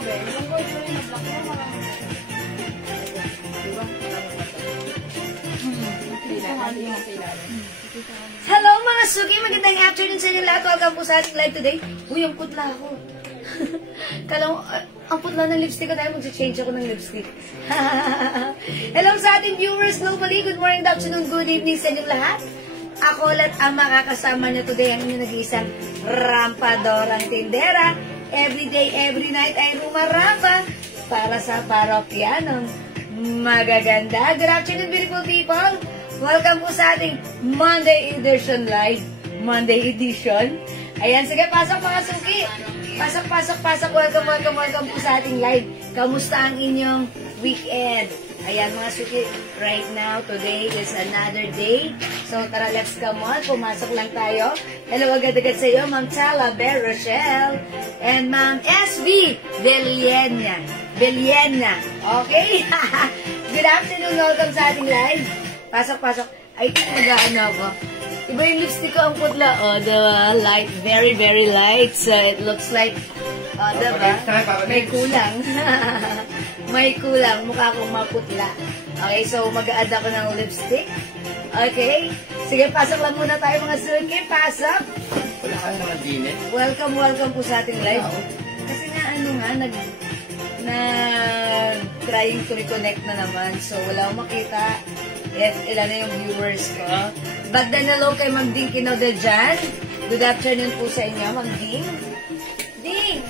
be. Yung gold ko rin na black mo, marami. Diba? Hello mga suki! Magandang afternoon sa inyo lahat. Welcome po sa ating live today. Uy, ang putla ako. Kala mo, ang putla ng lipstick ko tayo. Mag-change ako ng lipstick. Hello sa ating viewers globally. Good morning, good afternoon, good evening sa inyong lahat. Ako ulit ang makakasama nyo today. Ang inyong nag-iisang rampadorang tindera. Every day, every night ay rumaramba para sa parokyanong magaganda. Good afternoon, beautiful people. Welcome po sa ating Monday edition live. Monday edition. Ayan, sige, pasok mga suki. Pasok, pasok, pasok. Welcome, welcome, welcome po sa ating live. Kamusta ang inyong weekend? Ayan mga suki, right now, today is another day. So tara, let's come on. Pumasok lang tayo. Hello agad-agad sa iyo, Ma'am Tala Bear Rochelle. And Ma'am SB Villena. Okay? Good afternoon, welcome sa ating live. Pasok, pasok. Ay, mag-aano ako. Iba yung lipstick ko ang putla. Oh, diba? Light, very, very light. So, it looks like, oh, diba? May kulang. May kulang. Mukha akong maputla. Okay, so mag-a-add ako ng lipstick. Okay. Sige, pasok lang muna tayo mga suki. Pasok. Wala ka naman din eh. Welcome, welcome po sa ating live. Kasi nga, ano nga, trying to reconnect na naman. So, wala akong makita. Ilan na yung viewers ko. But then, hello kay Ma'am Ding Kinode dyan. Good afternoon po sa inyo, Ma'am Ding. Ding!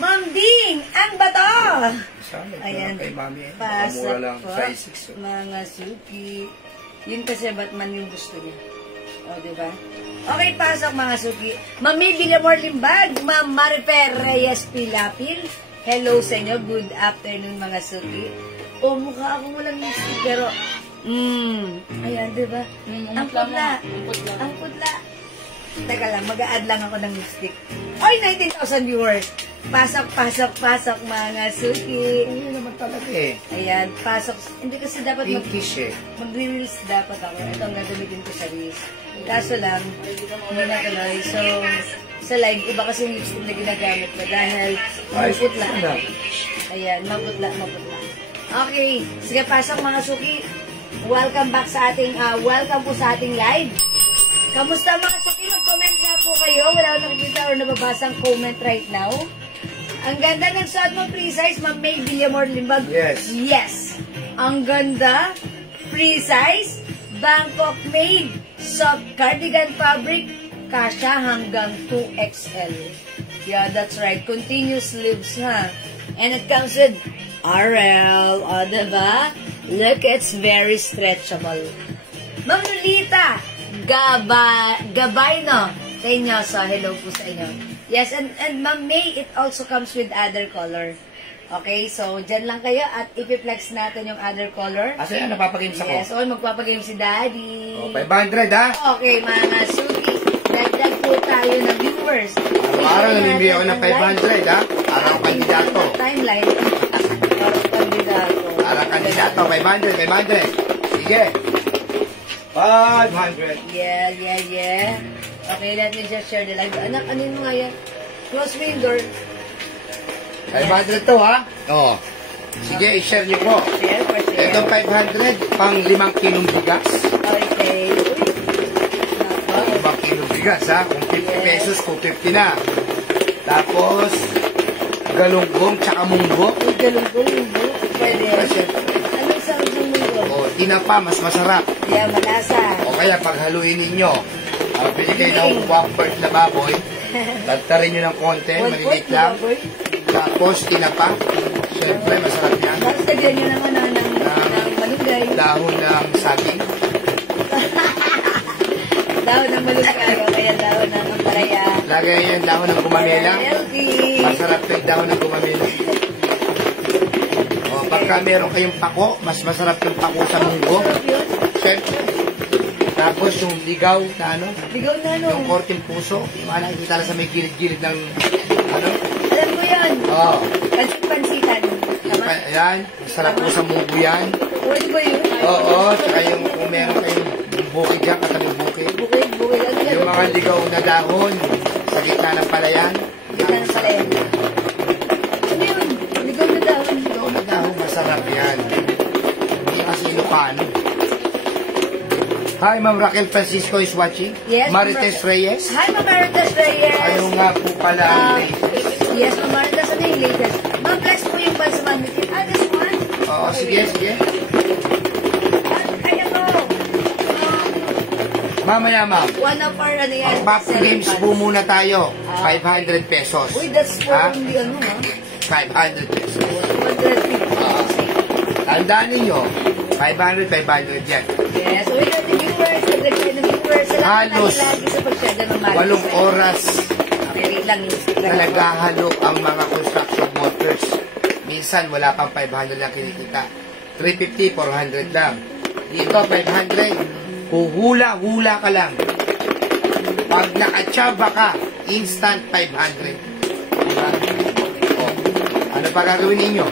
Ma'am Ding! Ang bato! Ayan. Pasok po. Mga suki. Yun kasi ba't man yung gusto niya. O, diba? Okay, pasok mga suki. Ma'am May Villamor Limbag. Ma'am Marifer Reyes Pilapil. Hello sa inyo. Good afternoon mga suki. O, mukha ako walang lipstick pero ayan, diba? Ang putla. Ang putla. Teka lang, mag-a-add lang ako ng lipstick. Oy, 19,000 viewers. Pasok, pasok, pasok mga suki. Hindi naman talaga eh. Ayan, pasok. Hindi kasi dapat pinkish eh. Mag-reels dapat ako. Ito ang gagamitin ko sa reels. Kaso lang, hindi na tuloy. So, sa live, iba kasi yung lipstick na ginagamit ko dahil maputla. Ayan, maputla, maputla. Okay, sige, pasok mga suki. Welcome back sa ating, welcome po sa ating live. Kamusta mga suki? Mag-comment nga po kayo. Wala akong nakikita or nababasang comment right now. Ang ganda ng suot mo, free size, Ma'am May Villamor Limbag. Yes. Yes. Ang ganda, free size, Bangkok made, soft cardigan fabric, kasha hanggang 2XL. Yeah, that's right. Continuous sleeves, ha? And it comes with RL. O, diba? Look, it's very stretchable. Ma'am Lolita, gabay, no? Sa inyo, so hello po sa inyo. Yes, and Ma'am May, it also comes with other color. Okay, so dyan lang kayo at ipiplex natin yung other color. Asa yan, napapagames ako? Yes, okay, magpapagame si Daddy. Oh, 500 ha? Okay, mga suki, dagdag po tayo ng viewers. Araw-araw namimili ako ng 500 ha? Araw kandidato. Timeline. Araw kandidato. Araw kandidato, 500, 500. Sige. 500. Yeah. Okay, let me just share the live. Anak, ano yun nga yan? Close mo yung door. 500 to ha? Oo. Sige, i-share niyo po. Share. Itong 500, pang 5 kilong bigas. Okay. Pang 5 kilong bigas ha? Kung 50 pesos, kung 50 na. Tapos, galunggong tsaka munggo. Galunggong, munggo. Pwede. Anong sarap ng munggo? O, tinapa, mas masarap. Yeah, malasa. O kaya, paghaluin ninyo, pili kayo ng one-fourth na baboy, tagtarin nyo ng konti, maliliit lang. Tapos, tinapa. Siyempre, masarap yan. Tapos, lagyan nyo naman ng malunggay. Dahon ng saging. Dahon ng malunggay. O kaya dahon ng ampalaya. Lagay nyo yung dahon ng gumamela. Healthy. Masarap to yung dahon ng gumamela. O, pagka meron kayong pako, mas masarap yung pako sa munggo. Siyempre. Tapos yung ligaw na ano? Ligaw na ano? Yung korting puso. Yung mga nakikita lang sa may gilid-gilid ng ano? Alam ko yan. Oo. Pansitan. Ayan. Masarap po sa munggo yan. Pwede ba yun? Oo. Tsaka yung kung meron kayong bukid dyan, katabing bukid. Bukid. Yung mga ligaw na dahon sa gitna ng palayan. Gitna ng palayan. Ano yun? masarap yan. Hindi kasi Ilocano. Hi, Ma'am Raquel Francisco is watching. Yes, Marites Reyes. Hi, Ma'am Marites Reyes. Ano nga po pala ang latest? Yes, Ma'am Marites, ano yung latest? Ma'am, bless po yung pansaman. This one? Oo, sige, sige. Kaya mo. Mamaya, ma'am. One of our, ano yan? Pop games po muna tayo. 500 pesos. Uy, that's for Ha? only, ano, ha? 500 pesos. 150. Tandaan ninyo, 500 yan. Yes, uy, natin viewers, nagregay ng viewers. Salamat Halos lagi sa pag-share ng Marites. 8 oras Okay, wait lang. na naghahalo ang mga construction workers. Minsan, wala pang 500 lang kinikita. 350, 400 lang. Dito, 500. Huhula-hula ka lang. Pag nakatsaba ka, instant 500. Diba? O, ano pa gagawin ninyo?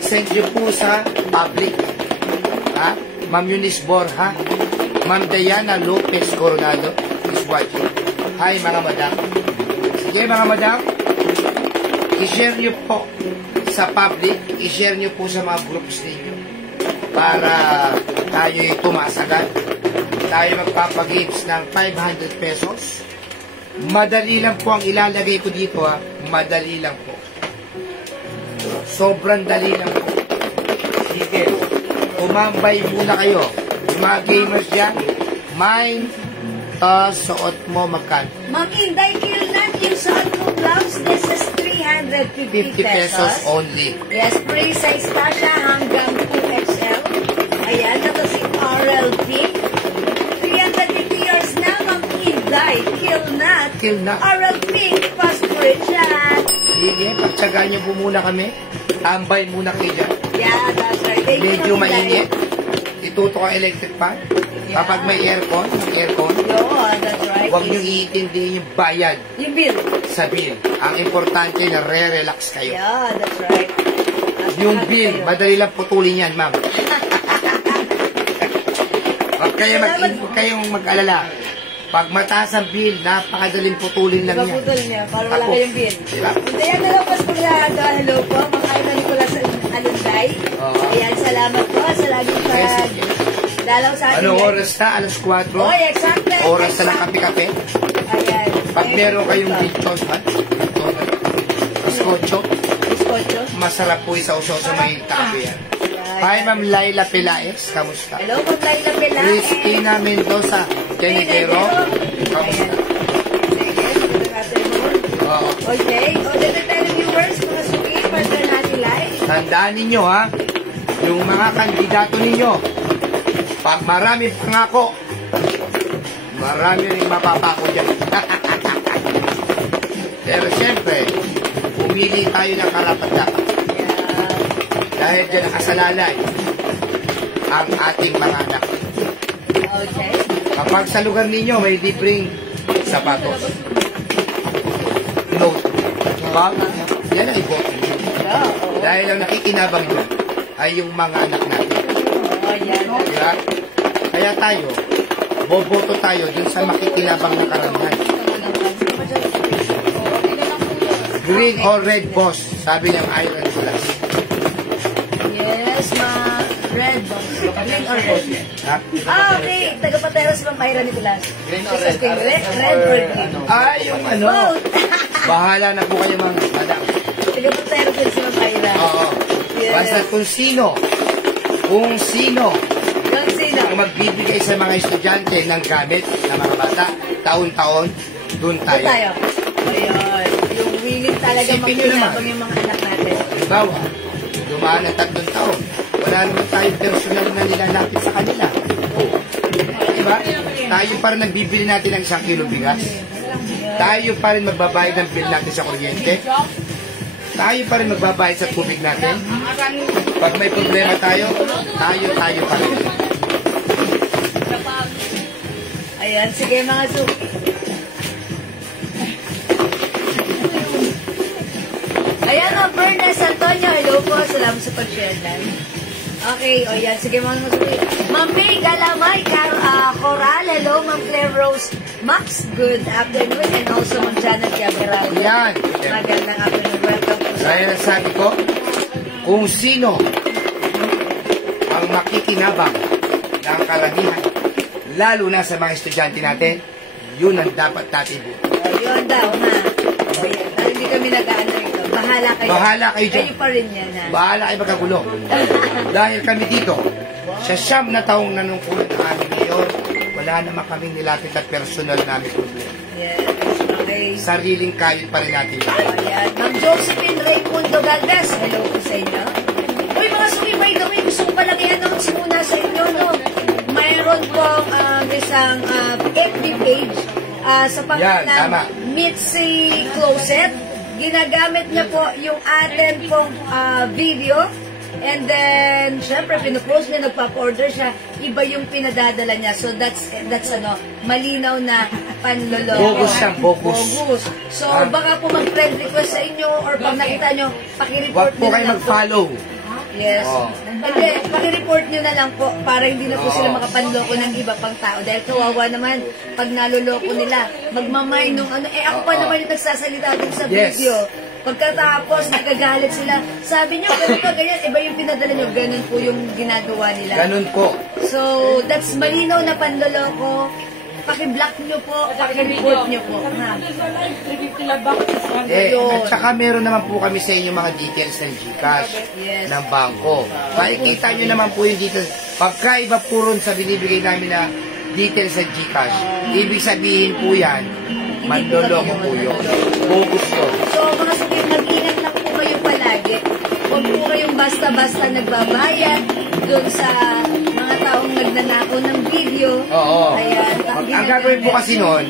Send nyo po sa public. Ha? Ma'am Eunice Borja. Ma'am Diana Lopez Coronado is watching. Hi, mga madam. Sige, mga madam. I-share nyo po sa public. I-share nyo po sa mga groups ninyo. Para tayo tumasagan. Tayo magpapagames ng 500 pesos. Madali lang po ang ilalagay ko dito, ha. Madali lang po. Sobrang dali lang po. Sige. Umambay muna kayo. Mga gamers yan. Mine, suot mo magkano? Ma'am Inday, kill nat yung suot mo gloves. This is 350 50 pesos only. Yes, free size pa siya hanggang 2XL. Ayan, ito si Oral Pink. 350 years na, Ma'am Inday. Kill nat. Kill nut. Oral Pink, fast for chat. Sige, pagtsagaan nyo po muna kami. Tambay muna kayo dyan. Yeah, that's right. Thank you, Medyo Ma'am Inday. mainit. Ituto ka electric fan. Yeah. Kapag may aircon, Yun, that's right. huwag nyo iintindihin yung bayad Yung bill. sa bill. Ang importante na re-relax kayo. Yeah, that's right. Yung bill, madali lang putulin yan, ma'am. Huwag kayong mag-alala. Pag mataas ang bill, napakadaling putulin lang yan. Pagputol niya, para wala Ako. kayong bill. Diba? Ayan, hello po sa hello po. Makain na Nicolas Alunday. Oo. Ayan, salamat po sa laging dalaw sa atin. Anong oras na? Alas 4? Oy, exact. Oras na ng kape-kape? Ayan. Pag meron kayong dictos, biskotso, Biskotso. masarap po isaw-saw sa may tabi yan. Hi, Ma'am Laila Pelaez. Kamusta? Hello po, Laila Pilar. Christina Mendoza. Kenitero. Kamusta? Oo. Okay. O, dito tayo viewers, mga suki, partner natin live. Tandaan ninyo, ha? Yung mga kandidato ninyo, pag marami pangako, marami rin mapapako dyan. Pero siyempre, pumili tayo ng karapat-dapat. Dahil dyan nakasalalay ang ating mga anak. Okay. Kapag sa lugar ninyo may libreng sapatos, note, bag, yan ang iboto. Dahil ang nakikinabang doon ay yung mga anak natin. Diba? Kaya tayo, boboto tayo dun sa makikinabang na karamihan. Green or red, boss, sabi ng Iron Plus. Yes, red. Green or red? Ha? Okay. Taga-patero si Ma'am Ira Nicolas. Green or red? Red or green? Ay, yung ano. Both. Bahala na po kayo mga madam. Taga-patero din si Ma'am Ira. Oo. Yes. Basta kung sino Yung sino? ang magbibigay sa mga estudyante ng gamit ng mga bata, taon-taon, doon Doon tayo. tayo. Ayun. Yung willing talaga Isipin nyo naman. makinabang yung mga anak natin. Halimbawa, dumaan ng 3 taon, wala naman tayong personal na nilalapit sa kanila. Diba? Tayo pa rin nagbibili natin ng 1 kilo bigas. Tayo pa rin magbabayad ng bill natin sa kuryente. Tayo pa rin magbabayad sa tubig natin. Pag may problema tayo pa rin. Ayan, sige mga suki. Ayan o, Bernes Antonio. Hello po. Salamat sa pag-share lang. Okay, o yan. Sige mga suki. Ma'am May Galamay, Coral. Hello, Ma'am Claire Rose. Max, good afternoon. And also, Ma'am Janet Gabriel. Yan. Magandang afternoon. Welcome po. Kaya nasabi ko, kung sino ang makikinabang ng karamihan, lalo na sa mga estudyante natin, yun ang dapat natin buto. Yun daw, ha? O yan. Hindi kami nag-ano ito. Bahala kayo. Bahala kayo dyan. Kayo pa rin yan, ha? Bahala kayo magkagulo. Dahil kami dito, sa 9 na taong nanungkulan ng aming ngayon, wala naman kaming nilapit at personal namin problema. Yes, okay. Sariling kahit pa rin natin. Ayan. Ma'am Josephine Raimundo Galvez, hello po sa inyo. Uy, mga suki, by the way, gusto ko palang i-announce muna sa inyo, no? Mayroon pong isang FB page sa pangalan Mitzi Closet. Ginagamit niya po yung atin pong video. And then, syempre, pinupost niya, nagpapa-order siya, iba yung pinadadala niya. So, that's malinaw na panloloko. Bogus siya, bogus. Bogus. So, baka po mag-friend request sa inyo or pag nakita nyo, pakireport Huwag po kayo mag-follow. Yes. Hindi, pakireport nyo na lang po para hindi na po sila makapanloko ng iba pang tao. Dahil kawawa naman, pag naloloko nila, magmamay nung ano, ako pa naman yung nagsasalita dun sa video. Pagkatapos, nagagalit sila. Sabi nyo, ganun pa, ganyan, iba yung pinadala nyo, ganun po yung ginagawa nila. Ganun po. So, that's malinaw na panloloko. Paki-block nyo po, paki-report nyo po. At saka meron naman po kami sa inyo mga details ng GCash, ng bangko. Makikita nyo naman po yung details. Pagkaiba po ron sa binibigay namin na details sa GCash, ibig sabihin po yan, manloloko po yun. Bogus yun. So, mga sakit, nag-ingat lang po kayo palagi. Huwag po kayong basta-basta nagbabayad doon sa mga taong nagnanakaw ng video. Oo. Ayan. Ang gagawin po kasi noon,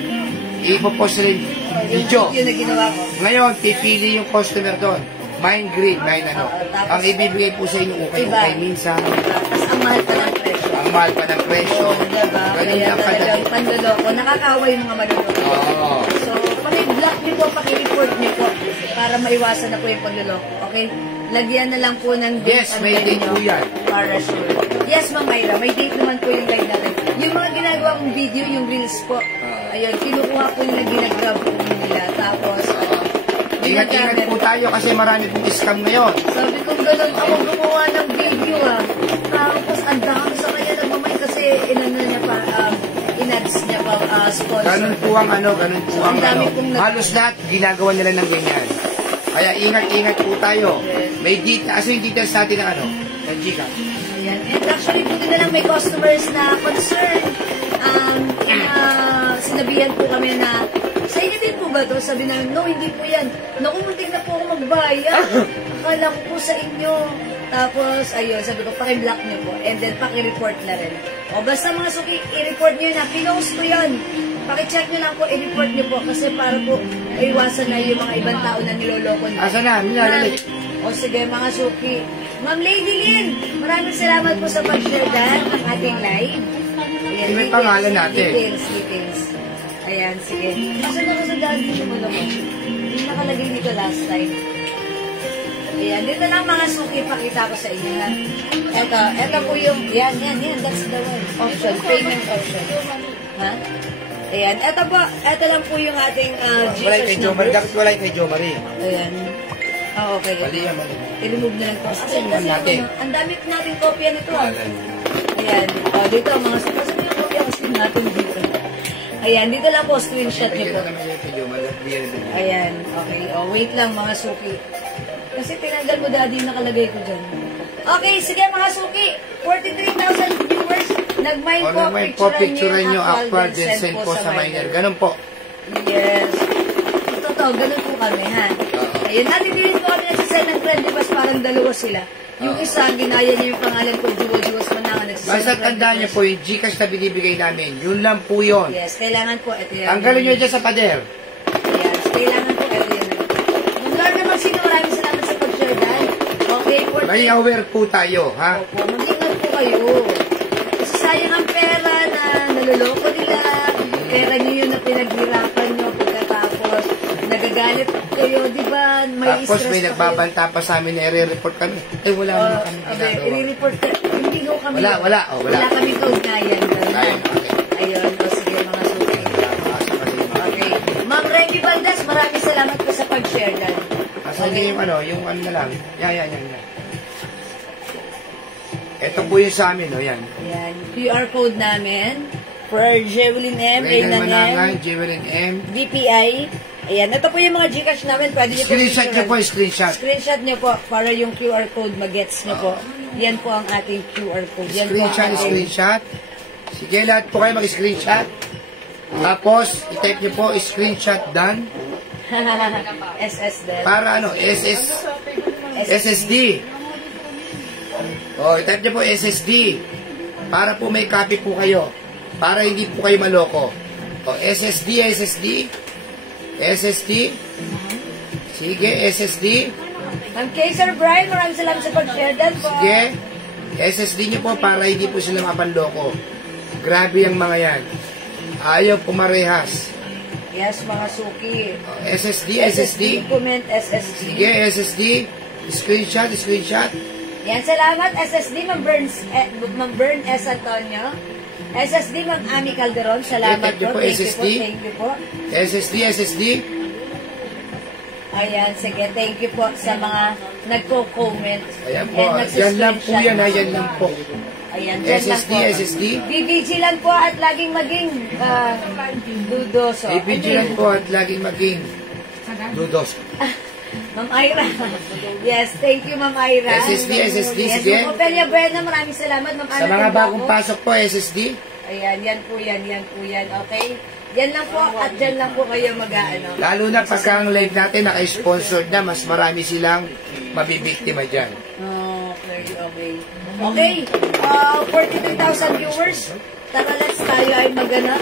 ipopost rin video. Yung na ginawa ko. Ngayon, pipili yung customer doon. Mind grade, mind ano. Ang ibibigay po sa inyo, okay minsan. Tapos ang mahal pa ng presyo. Ang mahal pa ng presyo. Diba? Kaya talagang panloloko. Nakakaway yung mga maluloko. Oo. So, paki-block niyo po, paki-report niyo po para maiwasan na po yung pagluloko. Okay? Lagyan na lang po ng date. Yes, may date po yan. Para sure. Yes, Ma'am Myra, may date naman po yung guide natin. Yung mga ginagawa kong video, yung reels po. Ayun, kinukuha po nila, ginagrab po nila. Tapos, ingat-ingat po tayo kasi marami pong scam ngayon. sabi ko, ganun ako gumawa ng video Tapos, ang dami sa kanya nagmamay kasi inano niya pa, inads niya pa, sponsor. Ganun po ang ganun po ang halos lahat ginagawa nila ng ganyan. Kaya ingat-ingat po tayo. May details, yung details natin ng ng GCash. Ayan. And actually, buti na lang may customers na concern. Sinabihan po kami na, sa inyo din po ba ito? Sabi namin, no, hindi po yan. Naku, muntik na po ako magbayad. Akala ko po sa inyo. Tapos, ayun, sabi ko, paki-block niyo po. And then, paki-report na rin. O, basta mga suki, i-report niyo na. Pinost ko yan. Paki-check niyo lang po, i-report niyo po. Kasi para po, iwasan na yung mga ibang tao na niloloko niyo. Asa na? Minalalik. O sige, mga suki. Ma'am Lady Lynn, maraming salamat po sa pag-share ng ating live. Ayan, May pangalan natin. Details. Ayan, sige. Asa na sa dahil dito mo naman? Hindi nakalagay dito last time. Ayan, dito lang mga suki, pakita ko sa inyo ha. Ito po yung, yan, that's the one. Option, payment option. Ha? Ayan, ito lang po yung ating GCash numbers. Dapat wala kay Jo Marie. Ayan. Okay. Mali yan, mali. I-remove na lang po. Kasi natin. Ang dami nating kopya nito. Ayan. Dito, mga sabi yung kopya kasi natin dito. Ayan, dito lang po, screenshot niyo po. Ayan, okay. Wait lang mga suki. Kasi tinanggal mo daddy yung nakalagay ko dyan. Okay, sige mga suki. 43,000 viewers. Nag-mine po, picture nyo, actual, then send po sa minor. Ganun po. Yes. Totoo, ganun po kami, ha? Ayan, natin din po kami nagsasend ng friend request, parang dalawa sila. Yung isa, ginaya niya yung pangalan ko, Duwas Manangan. Basta tandaan niyo po, yung GCash na binibigay namin, yun lang po yun. Yes, kailangan po, ito yan. Tanggalin nyo dyan sa pader. Yes, kailangan po, ito yan. Munggar naman sino, maraming salamat sa pag-share dahil. Okay, po. May aware po tayo, ha? Opo, mag-ingat po kayo. Kasi sayang ang pera na naluloko nila. Pera niyo yun na pinaghirapan nyo pagkatapos. Nagagalit kayo, di ba? May Tapos stress may pa nagbabanta pa sa amin na i-report kami. Wala naman kami ginagawa. I-report ka. Hindi ko kami. Wala. Wala kami kaugnayan. Ayun, okay. Ayun, sige mga suki. Okay. Ma'am Remy Valdez, maraming salamat po sa pag-share dan. Asan yung yung na lang. Yan. Ito po yung sa amin, o yan. Ayan, QR code namin for Jewelyn M, Regan Renan M, Manangan, Jewelyn M. DPI. Ayan, ito po yung mga Gcash namin. Pwede nyo po Screenshot nyo po, screenshot. Screenshot nyo po para yung QR code magets nyo po. Yan po ang ating QR code. Yan Screenshot, po ang screenshot. Sige, lahat po kayo mag-screenshot. Tapos, i-type nyo po, screenshot done. SS din. Para ano, SSD. O, i-type nyo po SSD. Para po may copy po kayo. Para hindi po kayo maloko. O, SSD. Sige, SSD. Ma'am Kay, Sir Brian, maraming salamat sa pag-share din po. Sige. SSD nyo po para hindi po sila mapanloko. Grabe ang mga yan. Ayaw pumarehas. Yes, mga suki. SSD. Comment SSD. Sige, SSD. Screenshot. Yan, salamat SSD, Ma'am Bern S. Antonio. SSD, Ma'am Ami Calderon, salamat Thank you po, SSD. Thank you po. SSD. Ayan, sige, thank you po sa mga nagko-comment. Ayan po. Yan lang po yan. Ayan lang po. Ayan, dyan lang po. SSD. Be vigilant po at laging maging dudoso. Be vigilant po at laging maging dudos. Ma'am Ira. Yes, thank you, Ma'am Ira. SSD, Yes, sige. Ma'am Opelia Buena, maraming salamat, Ma'am Sa Ana mga Timbaco. bagong pasok po, SSD. Ayan, yan po yan, okay? Yan lang po, at dyan lang po kayo mag-ano. Lalo na pagka ang live natin naka-sponsored na, mas marami silang mabibiktima dyan. Okay. Okay, 43,000 viewers. Tara, let's tayo ay magana.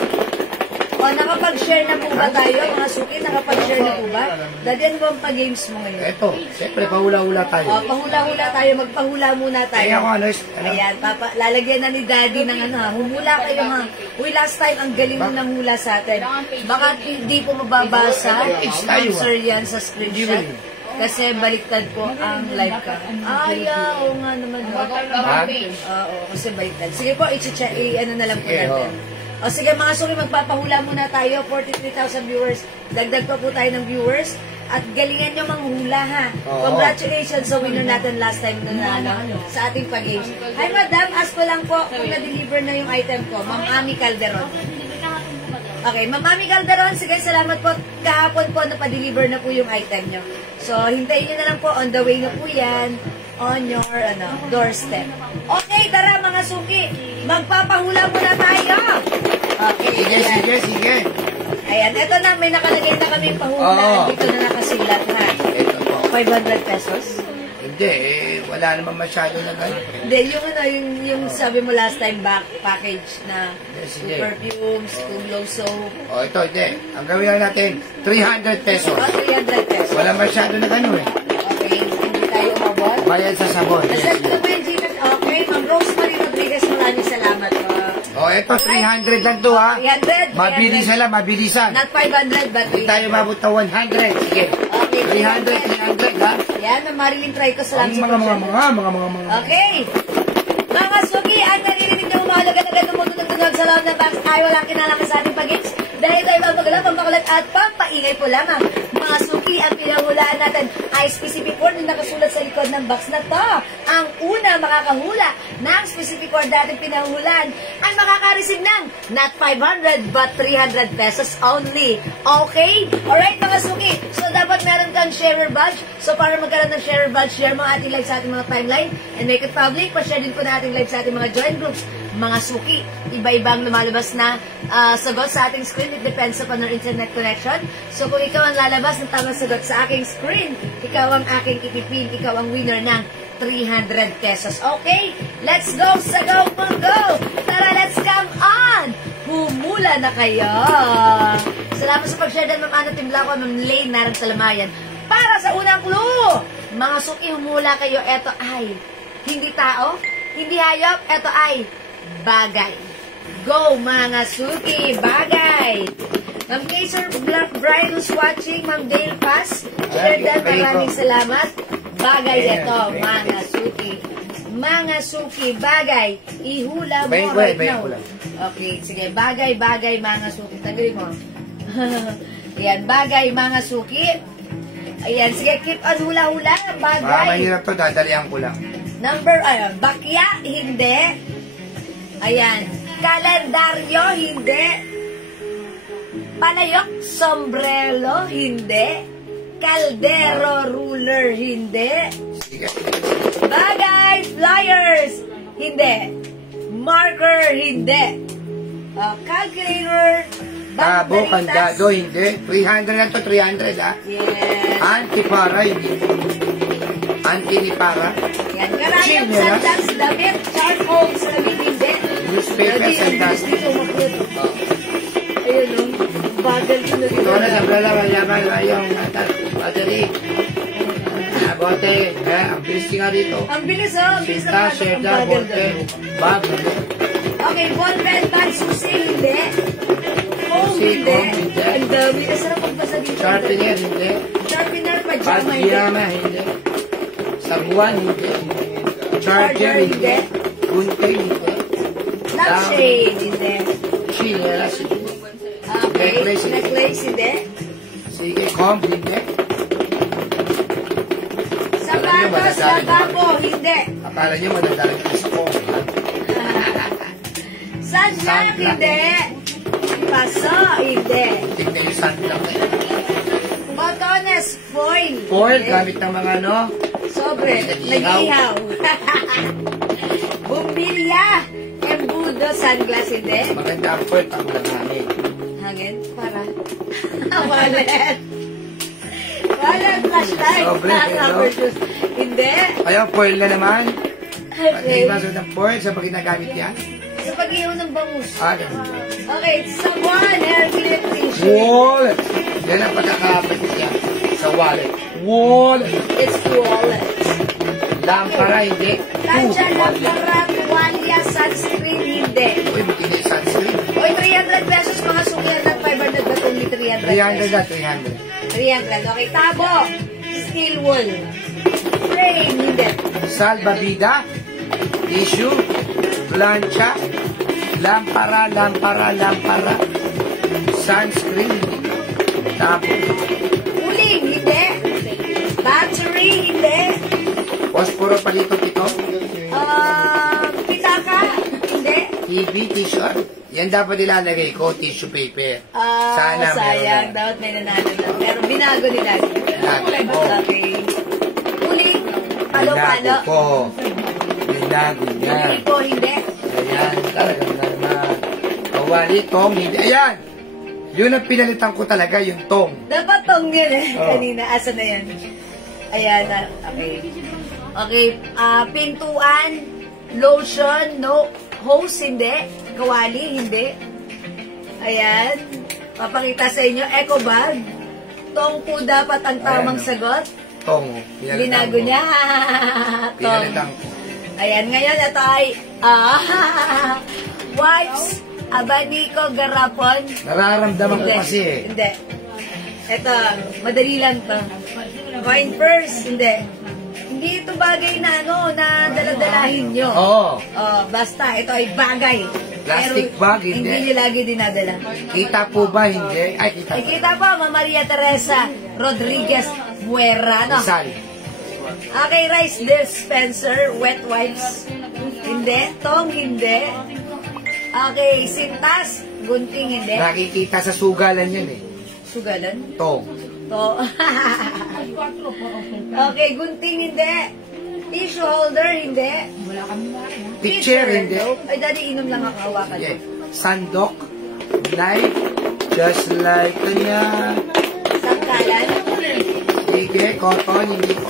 O, nakapag-share na po ba tayo? Mga suki, nakapag-share na po ba? Daddy, ano ba ang pag-games mo ngayon? Eto, siyempre, pahula-hula tayo. O, pahula-hula tayo. Magpahula muna tayo. Kaya ako, ano, Ayan, lalagyan na ni Daddy ng ano ha. Humula kayo ha. Uy, last time, ang galing mo ng hula sa atin. Baka hindi po mababasa. Answer yan sa screenshot. Kasi baliktad po ang live ka. Oo nga naman. Oo, kasi baliktad. Sige po, ano na lang po natin. O sige mga suki, magpapahula muna tayo. 43,000 viewers. Dagdag pa po tayo ng viewers. At galingan nyo manghula ha. Congratulations sa winner natin last time na sa ating pag-games. Hi madam, ask ko lang po kung na-deliver na yung item ko. Ma'am Ami Calderon. Okay, Ma'am Ami Calderon, sige, salamat po. Kahapon po napadeliver na po yung item nyo. So, hintayin nyo na lang po. On the way na po yan. On your doorstep. Okay, tara mga suki. Magpapahula muna tayo. Okay, sige. Ayan, eto na, may nakalagay na kaming pahulaan. Dito na nakasilat na. Ito po. 500 pesos. Hindi, wala naman masyado na gano'n. Hindi, yung sabi mo last time back package na Sige. perfumes, low soap. Ito, hindi. Ang gawin lang natin, 300 pesos. 300 pesos. Wala masyado na gano'n Okay, hindi tayo umabot. Bayad sa sabon. Nasaan ko ba yung Gcash? Okay, Ma'am Rosemary Rodriguez, maraming salamat po. Ito, 300 lang to ha. 300. Mabilisan lang, mabilisan. Not 500, but Hindi tayo mabot na 100. Sige. Okay, 300 ha. Yan, ang Marilyn Try ko salamat Ang mga. Okay. Mga suki, ang naririnig na umahalaga-laga ng mundo sa loob ng box ay walang kinalaman sa ating pag-games. Dahil tayo mapagala, pampakulat at pampaingay po lamang. Mga suki, ang pinahulaan natin ay specific word na nakasulat sa likod ng box na to. Ang una makakahula ng specific word natin pinahulaan ay makaka-receive ng not 500 but 300 pesos only. Okay? Alright mga suki, so dapat meron kang sharer badge. So para magkaroon ng sharer badge, share mo ating live sa ating mga timeline and make it public. Pa-share din po na ating live sa ating mga join groups. Mga suki, iba-ibang lumalabas na sagot sa ating screen. It depends upon our internet connection. So kung ikaw ang lalabas ng tamang sagot sa aking screen, ikaw ang aking itipin, ikaw ang winner ng 300 pesos. Okay? Let's go sa go mga go! Tara, let's come on! Humula na kayo! Salamat sa pag-share din, Ma'am Ana Timbaco, Ma'am Lane, Naran Salamayan. Para sa unang clue, mga suki, humula kayo. Eto ay hindi tao, hindi hayop, eto ay bagay. Go, mga suki, bagay. Ma'am Kay, Sir Brian who's watching, Ma'am Dale Pass, share din, maraming salamat. Bagay ito, mga suki. Mga suki, bagay. Ihula mo right now. Okay, sige. Bagay, mga suki. Tagalin mo. Ayan, bagay, mga suki. Ayan, sige. Keep on hula-hula. Bagay. Mahirap to, dadalihan ko lang. Bakya, hindi. Ayan. Kalendaryo, hindi. Palayok, sombrero, hindi. Kaldero, ruler, hindi. Sige. Bagay, flyers, hindi. Marker, hindi. Calculator, Tabo, banderitas. kandado, hindi. 300 na to, 300 ah. Yes. Anti-para, hindi. Anti-para. Yan, karayang Chill, yan, ah. sandals, damit, charcoal, salamig, hindi. Newspaper, Lagi, sandals. dito, makulot. Ayun, no? Bagal ko na dito. Ito na sa brala, malaman yung battery. Bote, ang bilis nga dito. Ang bilis, oh. Ang bilis Sinta, ang sheda, bagal bote, doon. bag. Okay, ball pen, bag, susi, hindi. Foam, Susi, hindi. foam, hindi. Ang dami. Ang sarap pagbasa dito. Sharpener, hindi. Sharpener, pajama, hindi. Pagpiyama, hindi. Sabuan, hindi. Charger, hindi. Gunting, hindi. Lampshade, hindi. Chinelas, hindi. Okay, Necklace, hindi. necklace, hindi. Sige, comb, hindi. Sapatos, lababo, hindi. Akala nyo madadala ko sa comb. Sunblock, hindi. Paso, hindi. Tignan yung sunblock na yun. Botones, foil. Foil, hindi. gamit ng mga ano. Sobre, Nag-ihaw. nag-ihaw. Bumbilya, embudo, sunglass, hindi. Maganda ang foil, pang lang hangin. Hangin, para. Wallet. Wallet, flashlight. Sobre, Cover hello. shoes. Hindi. Ayaw, foil na naman. Okay. Pag-ibas ng foil sa pag ginagamit yan. Sa pag-ihaw ng bangus. Ganun. Okay, sabon, hair clip, tissue. Wallet. Yan ang pagkakapit niya sa wallet. Wallet. It's wallet. Lampara, hindi. Plancha, lampara, tuwalya, sunscreen, hindi. Uy, bikini sunscreen. Oy, 300 pesos mga sukyan at 500 ba itong 300 300 pesos? na, 300. 300. Okay, tabo. Steel wool. Frame, hindi. Salbabida. Tissue. Plancha. Lampara, lampara. Sunscreen, hindi. Tapos. Uling, hindi. Battery, hindi. Posporo pa dito, pito. Pitaka, hindi. TV, t-shirt. Yan dapat ilalagay ko, tissue paper. Sana sayang. meron na. Dapat may nanalo na. Pero binago nila. Binago. Okay. Uling, palo-palo. Binago ko. Binago niya. Uling ko, hindi. Ayan, talagang naman. Kawali, tong, hindi. Ayan! Yun ang pinalitan ko talaga, yung tong. Dapat tong yun eh. Oh. Kanina, asa na yan? Ayan na. Okay. Okay. Pintuan, lotion, no. Hose, hindi. Kawali, hindi. Ayan. Papakita sa inyo, eco bag. Tong po dapat ang tamang Ayan, sagot. Tong. Pinalitan Binago ko. niya. Tong. Pinalitan ko. Ayan, ngayon ito ay wipes, abanico, garapon. Nararamdaman ko Hindi. kasi eh. Hindi. Ito, madali lang to. Coin purse, hindi. Hindi ito bagay na na daladalahin nyo. Oo. Oh, basta, ito ay bagay. Plastic bag, hindi. Hindi nyo lagi dinadala. Kita po ba? Hindi. Ay, kita po. Ikita po, Ma Maria Teresa Rodriguez Buera, no? Sal. Okay, rice dispenser, wet wipes. Hindi. Tong, hindi. Okay, sintas, gunting, hindi. Nakikita sa sugalan yan eh. Sugalan? Tong. To. Okay, gunting, hindi. Tissue holder, hindi. Picture, hindi. Ay, daddy, inom lang ako, hawakan. Okay. Sandok. Knife. Just like kanya. Sangkalan. Sige, cotton, hindi ko.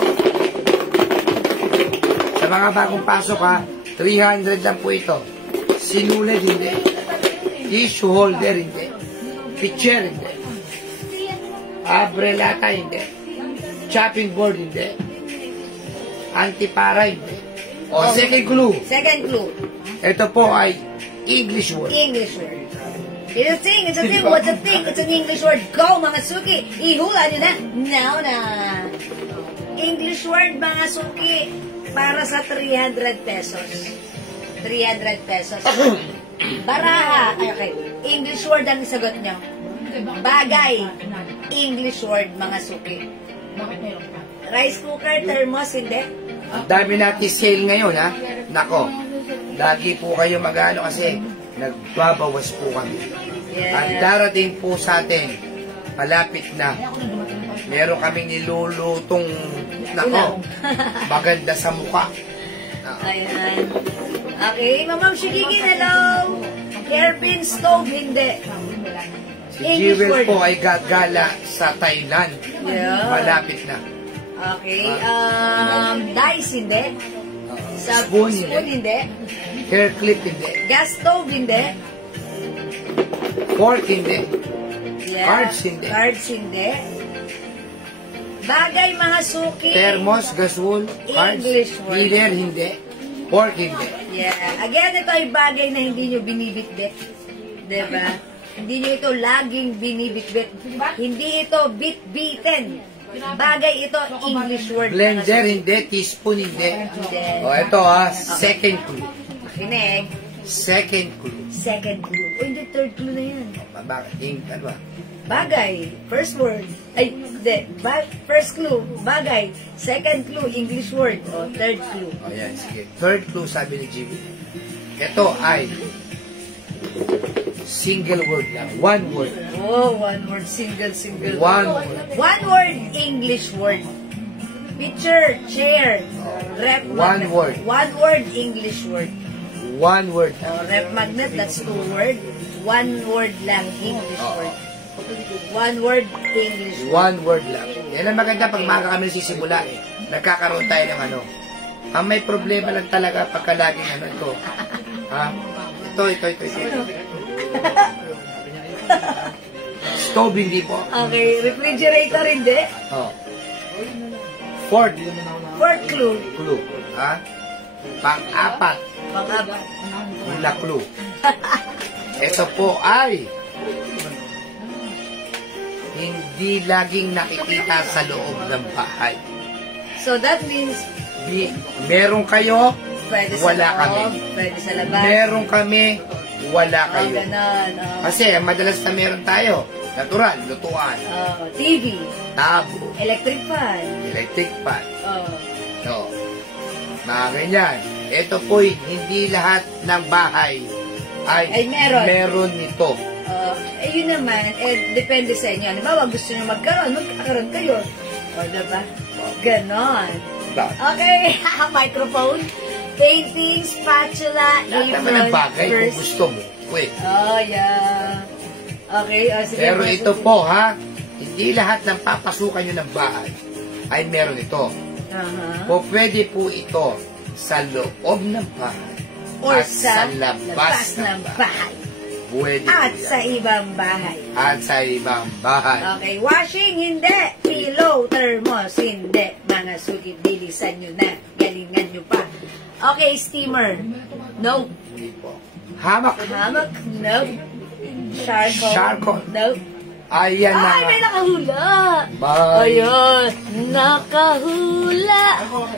Sa mga bagong pasok ha, 300 lang po ito. Sinulid, hindi. Tissue holder, hindi. Picture, hindi. Abrelata, hindi. Chopping board, hindi. Antipara, hindi. O, second clue. Second clue. Ito po ay English word. English word. It's a thing, it's a thing, what's a thing? It's an English word. Go, mga suki! Ihula nyo na! Now na! English word, mga suki, para sa 300 pesos. 300 pesos. Baraha. Ay, okay. English word ang sagot nyo. Bagay. English word, mga suki. Rice cooker, thermos, hindi. Ang dami natin sale ngayon, ha? Nako, lagi po kayo mag-ano kasi nagbabawas po kami. At darating po sa atin, malapit na. Meron kaming nilulutong, nako, maganda sa mukha. Ayan. Okay, Ma'am Shigigin, hello! Hairpin stove, hindi. Si Jewel po ay gagala sa Thailand. Yeah. Malapit na. Okay, dice, hindi. Spoon, hindi. Hair clip, hindi. Gas stove, hindi. Fork, hindi. Yeah. Cards, hindi. Cards, hindi. Bagay, mga suki. Thermos, gasol, cards, English word. healer, hindi. Fork, hindi. Yeah. Again, ito ay bagay na hindi nyo binibitbit. Diba? Hindi nyo ito laging binibitbit. Hindi ito bit-biten. Bagay ito, English word. Blender, hindi. Teaspoon, hindi. Hindi. O, ito ha, second clue. Kinig. Second clue. Second clue. O, hindi, third clue na yan. Bakit? Ano ba? Bagay. First word. Ay, hindi. First clue, bagay. Second clue, English word. O, third clue. O, yan, sige. Third clue, sabi ni Jimmy. Ito ay single word lang. One word. Oh, one word. Single. One word. One word, English word. Picture, chair, rep One magnet. word. One word, English word. One word. Rep magnet, that's two word. One word lang, English word. One word, English word. One word lang. Yan ang maganda pag maaga kami nasisimula. Nagkakaroon tayo ng ano. Ang may problema lang talaga pagka laging ano ito. Ha? Ito. Stove, hindi po. Okay, refrigerator, hindi. Oh. Fourth Fourth clue. clue. Ha? Pang-apat. Pang-apat. Hula clue. Ito po ay hindi laging nakikita sa loob ng bahay. So that means, Meron kayo, pwede sa wala loob, kami. pwede sa labas. Meron kami, wala Oh, kayo. ganon. Oh. Kasi madalas na meron tayo. Natural, lutuan, Oh, TV, tabo, electric fan. electric fan. Oh. No. Mga ganyan. Ito po'y hindi lahat ng bahay Ay, meron. meron nito. Yun naman, depende sa inyo. Halimbawa, gusto nyo magkakaroon kayo. O, diba? Ganon. Okay, microphone, painting, spatula, Lahat naman ng apron, bagay kung purse. gusto mo. Wait. Oh, yeah. Okay, sige. Pero ito po ha, hindi lahat ng papasukan nyo ng bahay ay meron ito. O pwede po ito sa loob ng bahay Or at sa labas ng bahay. Pwede At po yan. sa ibang bahay. At sa ibang bahay. Okay, washing, hindi. Pillow, thermos, hindi. Mga sugi, bilisan nyo na. Galingan nyo pa. Okay, steamer. No. Hindi po. Hamak. Hamak? No. Charcoal? Charcoal. No. Ayan na. Ay, may nakahula. Bye. Ayun. Nakahula.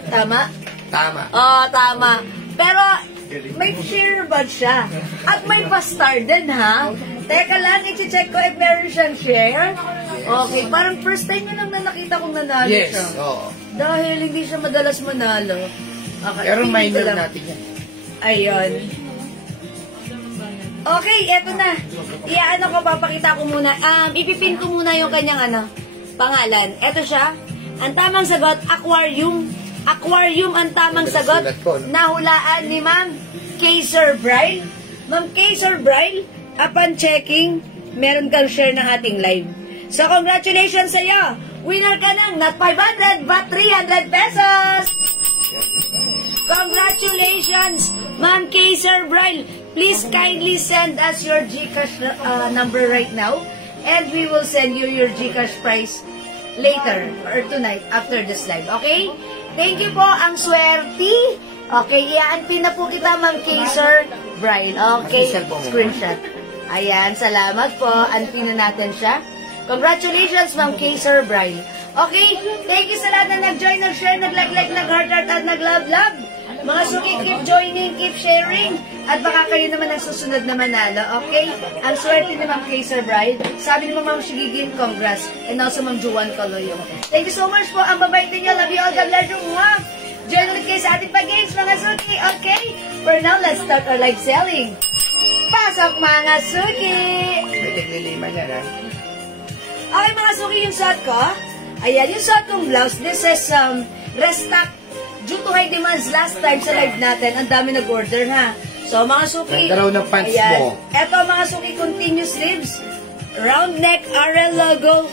Tama? Tama. Oo, tama. Pero, may share ba siya? At may pastar din, ha? Teka lang, i-check ko if meron siyang share. Okay, parang first time yun lang na nakita kong nanalo Yes. siya. Oo. Dahil hindi siya madalas manalo. Okay, Pero tingin ko minor lang. natin yan. Ayun. Okay, eto na. Iyaano ko, papakita ko muna. Ipipin ko muna yung kanyang pangalan. Eto siya. Ang tamang sagot, aquarium. Aquarium ang tamang sagot. Sulat ko, no? Nahulaan ni Ma'am Kaiser Braille. Ma'am Kaiser Braille, upon checking, meron kang share ng ating live. So, congratulations sa iyo. Winner ka ng not 500 but 300 pesos. Congratulations, Ma'am Kaiser Braille. Please kindly send us your GCash number right now, and we will send you your GCash prize later or tonight after this live. Okay? Thank you po, ang swerte. Okay, iaan-pin na po kita, Ma'am Kaiser Braille. Okay, screenshot. Ayan, salamat po. Anpin na natin siya. Congratulations, Ma'am Kaiser Braille. Okay, thank you sa lahat na nag-join, nag-share, nag-like, nag-heart-heart, at nag-love-love. Mga suki, keep joining, keep sharing, at baka kayo naman ang susunod na manalo, okay? Ang swerte ni Ma'am Kaiser Braille. Sabi ni Ma'am Shigigin, congrats. And also Ma'am Juan Caloyo. Thank you so much po. Ang babait ninyo. Love you all. God bless you. Mwah! Join ulit kayo sa ating pag-games, mga suki. Okay? For now, let's start our live selling. Pasok, mga suki! May nagliliman yan, ha? Okay, mga suki, yung suot ko. Ayan, yung suot kong blouse. This is restock. Due to high demands last time sa live natin, ang dami nag-order, ha? So, mga suki. Ganda raw ng pants ayan, mo. Eto, mga suki, continuous sleeves. Round neck, RL logo.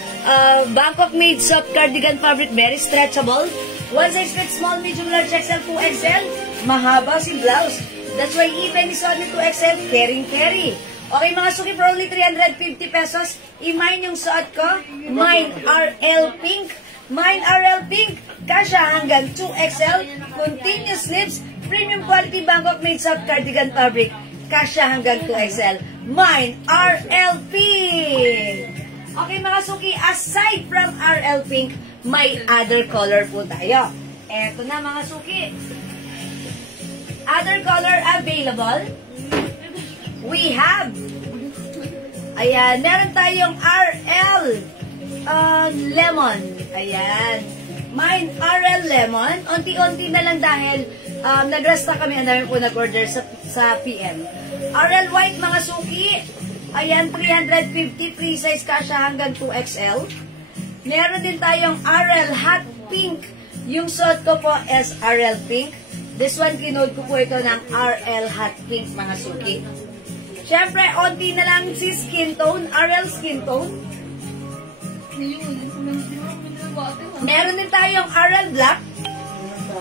Bangkok made soft cardigan fabric. Very stretchable. One size fits small, medium, large, XL, 2XL. Mahaba si blouse. That's why even is only 2XL, carry. Okay, mga suki, for only 350 pesos, i-mine yung suot ko. Mine RL Pink. Mine RL Pink. Kasha hanggang 2XL. Continuous sleeves. Premium quality Bangkok made soft cardigan fabric. Kasha hanggang 2XL. Mine RL Pink. Okay, mga suki, aside from RL Pink, may other color po tayo. Eto na, mga suki. Other color available. We have, ayan, meron tayong RL Lemon. Ayan. Mine RL Lemon. Unti-unti na lang dahil nag-resta kami. Ang dami po nag-order sa PM. RL White, mga suki. Ayan, 350. Free size kasha hanggang 2XL. Meron din tayong RL Hot Pink. Yung suot ko po is RL Pink. This one, kinode ko po ito ng RL Hot Pink, mga suki. Siyempre, onti na lang si skin tone, RL skin tone. Meron din tayong RL Black.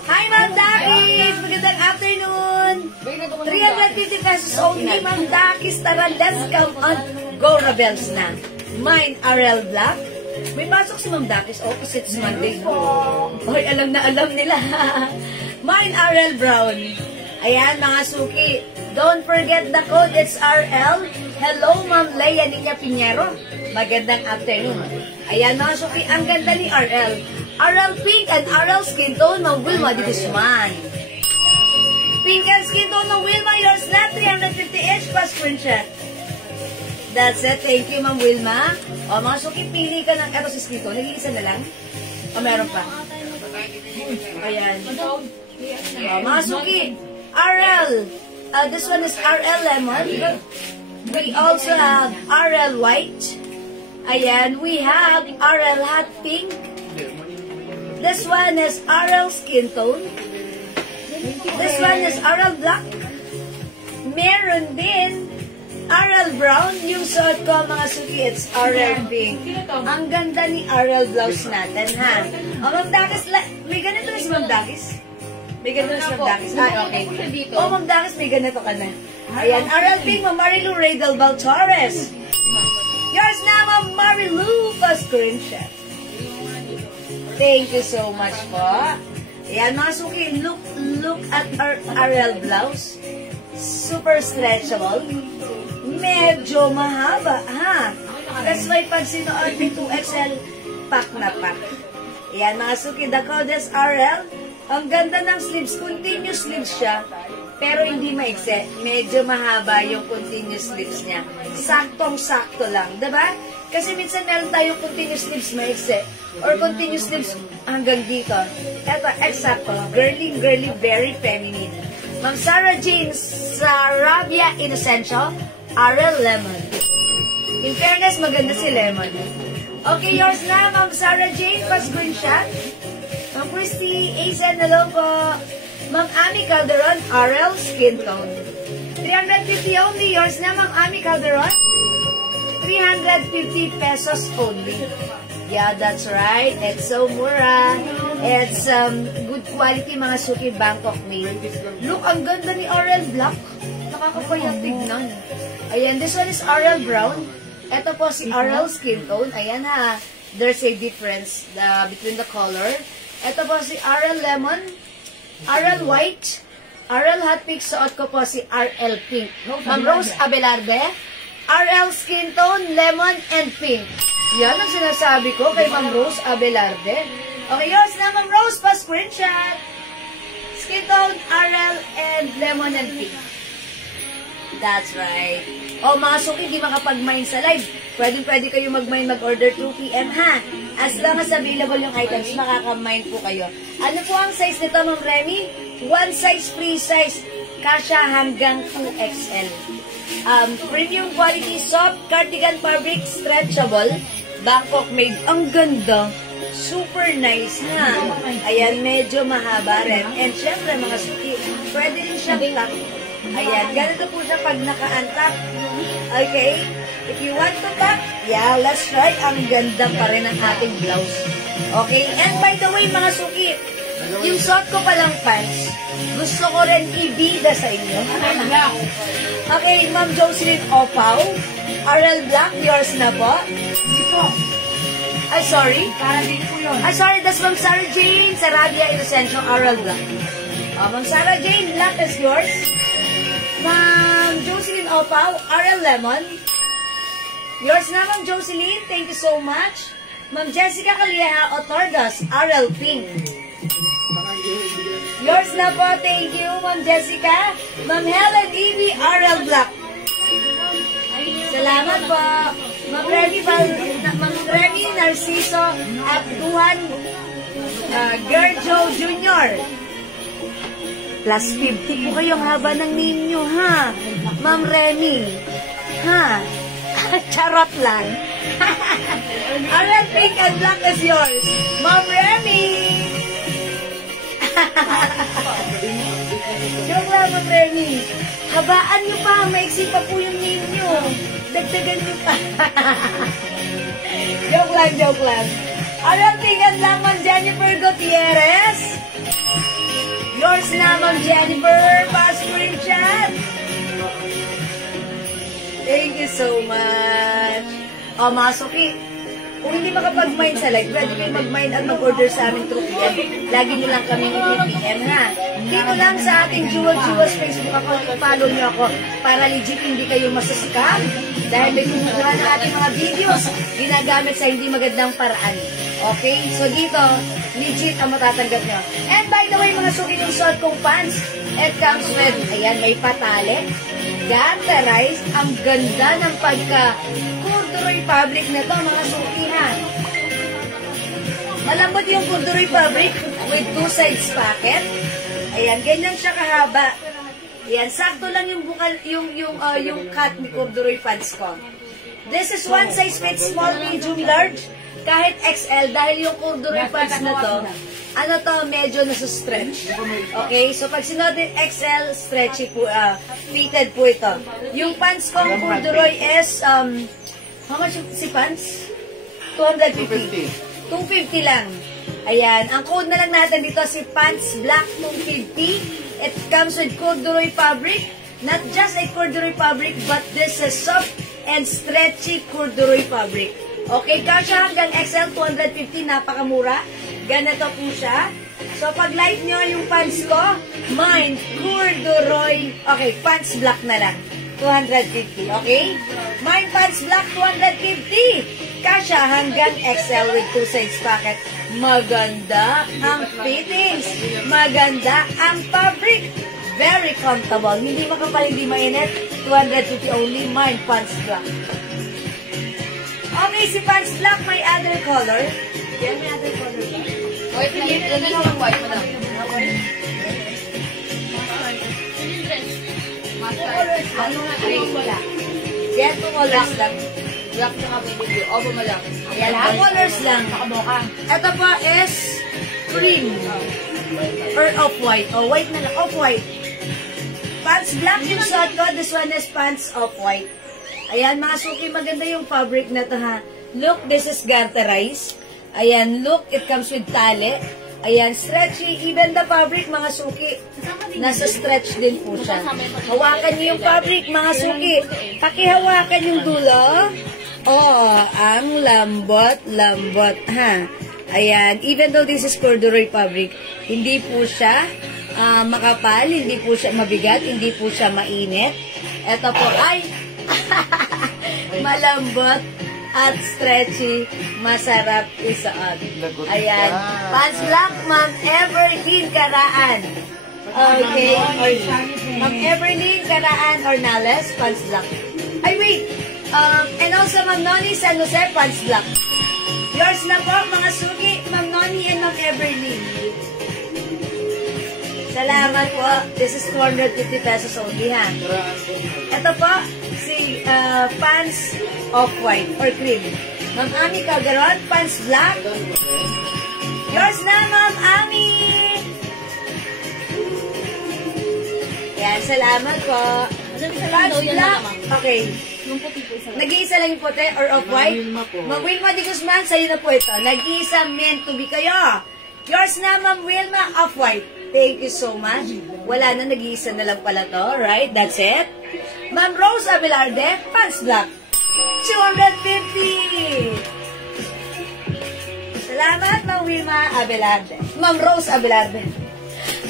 Hi, Ma'am Dakis! Magandang afternoon! 350 pesos only, Ma'am Dakis. Tara, let's come on. Go, Rebels na. Mine RL Black. May pasok si Ma'am Dakis. Oh, kasi it's Monday. Hoy, alam na alam nila. Mine RL Brown. Ayan, mga suki. Don't forget the code. It's RL. Hello, Ma'am Leia Niña Piñero. Magandang afternoon. Ayan, mga suki. Ang ganda ni RL. RL Pink and RL Skin Tone. Ma'am Wilma, this is mine. Pink and Skin Tone ng Wilma. Yours na. 350 each pa screenshot. That's it. Thank you, Ma'am Wilma. O, mga suki, pili ka ng eto si Skin Tone. Nag-iisa na lang. O, meron pa. Ayan. Mga suki, RL. This one is RL Lemon. We also have RL White. Ayan, we have RL Hot Pink. This one is RL Skin Tone. This one is RL Black. Meron din RL Brown. Yung suot ko, mga suki, it's RL Pink. Ang ganda ni RL blouse natin, ha? O, Ma'am Dakis, may ganito na si Ma'am Dakis? May ganito na si Ma'am Dakis? Ah, okay. O, Ma'am Dakis, may ganito ka na. Ayan, RL Pink, Ma'am Marilu Radel Baltores. Yours na, Ma'am Marilu, pa screenshot. Thank you so much po. Ayan, mga suki, look at our RL blouse. Super stretchable. Medyo mahaba, ha? That's why pag sinuot ni 2XL, pack na pack. Ayan, mga suki, the code is RL. Ang ganda ng sleeves, continuous sleeves siya, pero hindi maikse. Medyo mahaba yung continuous sleeves niya. Saktong-sakto lang, diba? Kasi minsan meron tayong continuous sleeves maikse, or continuous sleeves hanggang dito. Eto, eksakto. Girly, very feminine. Ma'am Sarah Jane Sarabia Innocencio, RL Lemon. In fairness, maganda si Lemon. Okay, yours na, Ma'am Sarah Jane, pa-screenshot. Ma'am Christy Asen, hello po. Ma'am Ami Calderon, RL Skin Tone. 350 only. Yours na, Ma'am Ami Calderon. 350 pesos only. Yeah, that's right. It's so mura. It's good quality, mga suki, Bangkok made. Look, ang ganda ni RL Black. Nakakapayang tignan. Ayan, this one is RL Brown. Ito po si RL Skin Tone. Ayan, ha. There's a difference between the color. Ito po si RL Lemon, RL White, RL Hot Pink. Suot ko po si RL Pink. Ma'am Rose Abelarde, RL Skin Tone, Lemon, and Pink. Yan ang sinasabi ko kay Ma'am Rose Abelarde. Okay, yours na, Ma'am Rose, pa screenshot. Skin Tone, RL, and Lemon, and Pink. That's right. O mga suki, di makapag-mine sa live. Pwede kayo mag-mine, mag-order 2 p.m. ha. As long as available yung items, makaka-mine po kayo. Ano po ang size nito, Ma'am Remy? One size, free size. Kasha hanggang 2XL. Premium quality soft cardigan fabric, stretchable, Bangkok made. Ang ganda. Super nice na. Ayan, medyo mahaba rin. And syempre, mga suki, pwede rin siya tuck. Ayan, ganito po siya pag naka-untuck. Okay? If you want to tuck, yeah, let's try. Ang ganda pa rin ng ating blouse. Okay? And by the way, mga suki, yung suot ko palang pants, gusto ko rin ibida sa inyo. Okay, Ma'am Jocelyn Opaw, RL Black, yours na po. Hindi po. Ay, sorry. Para din po yun. Ay, sorry, that's Ma'am Sarah Jane, Sarabia Inocencio, RL Black. Ma'am Sarah Jane, Black is yours. Ma'am Jocelyn Opaw, RL Lemon. Yours na, Ma'am Jocelyn, thank you so much. Ma'am Jessica Calieja Otordas, RL Pink. Yours na po, thank you, Ma'am Jessica. Ma'am Helen Evie, RL Black. Salamat po. Ma'am Remy Narciso Abduhan Gerjo Jr. Plus 50 po kayong haba ng ninyo, ha? Ma'am Remy. Ha? Charot lang. RL Pink and Black is yours. Ma'am Remy. Joke lang, Ma'am Remy. Habaan nyo pa. Maiksi pa po yung ninyo. Dagdagan nyo pa. Joke lang. RL Pink and Black, Ma'am Jennifer Gutierrez. Yours na, Ma'am Jennifer. Pa-screenshot. Thank you so much. O, mga suki, kung hindi makapag-mine sa live, pwede kayo mag-mine at mag-order sa amin through PM. Lagi nyo lang kami 2 PM, ha? Dito lang sa ating Jewels Facebook account, follow nyo ako para legit hindi kayo masascam. Dahil may kumukuha ng ating mga videos, ginagamit sa hindi magandang paraan. Okay? So dito, legit ang matatanggap nyo. And by the way, mga suki ng suot kong pants, it comes with, ayan, may patale, ganterized, ang ganda ng pagka-corduroy fabric na to, mga suki, ha. Malambot yung corduroy fabric with 2 sides pocket. Ayan, ganyan siya kahaba. Ayan, sakto lang yung bukal, yung cut ni corduroy pants ko. This is one size fits small, medium, large, kahit XL, dahil yung corduroy pants na to, ano to, medyo nasa-stretch. Okay? So, pag sinodin XL, stretchy po, fitted po ito. Yung pants kong corduroy is, how much si pants? 250. 250 lang. Ayan. Ang code na lang natin dito, si Pants Black 250. It comes with corduroy fabric. Not just a corduroy fabric, but this is soft and stretchy corduroy fabric. Okay, kasya hanggang XL 250, napakamura. Ganito po siya. So, pag like nyo yung pants ko, mine, corduroy, okay, pants black na lang. 250, okay? Mine pants black, 250. Kasya hanggang XL with 2 sides pocket. Maganda ang fittings. Maganda ang fabric. Very comfortable. Hindi makapal, hindi mainit. 250 only. Mine pants black. Okay, si pants black may other color. Yan, may other color ba? White na yun. Ano yung white mo lang? Ano nga kayo wala? Yan, 2 colors lang. Black na kami video. Obo mo lang. Yan, 2 colors lang. Nakamoka. Ito pa is cream. Or off-white. O, white na lang. Off-white. Pants black yung suot ko. This one is pants off-white. Ayan, mga suki, maganda yung fabric na to, ha. Look, this is ganterized. Ayan, look, it comes with tali. Ayan, stretchy. Even the fabric, mga suki, nasa stretch din po siya. Hawakan niyo yung fabric, mga suki. Pakihawakan yung dulo. Oh, ang lambot, ha. Ayan, even though this is corduroy fabric, hindi po siya makapal, hindi po siya mabigat, hindi po siya mainit. Ito po ay malambot at stretchy, masarap isuot. Ayan, pants black, Ma'am Everlyn Karaan. Okay, Ma'am Everlyn Karaan Ornales, pants black. Ay, wait. And also, Ma'am Noni San Jose, pants black. Yours na po, mga suki, Ma'am Noni and Ma'am Everly. Salamat po. This is 250 pesos only, ha? Ito po, si pants off-white or cream. Ma'am Ami Calderon, pants black. Yours na, Ma'am Ami! Yan, salamat po. Pants black. Okay. Yung puti po isa. Nag-iisa lang yung puti or off-white? Ma'am Wilma Di Guzman, sa'yo na po ito. Nag-iisa meant to be kayo. Yours na, Ma'am Wilma, off-white. Thank you so much. Wala na, nag-iisa na lang pala to. Right? That's it. Ma'am Rose Abelarde, pants black. 250! Salamat, Ma'am Wilma Abelarde. Ma'am Rose Abelarde.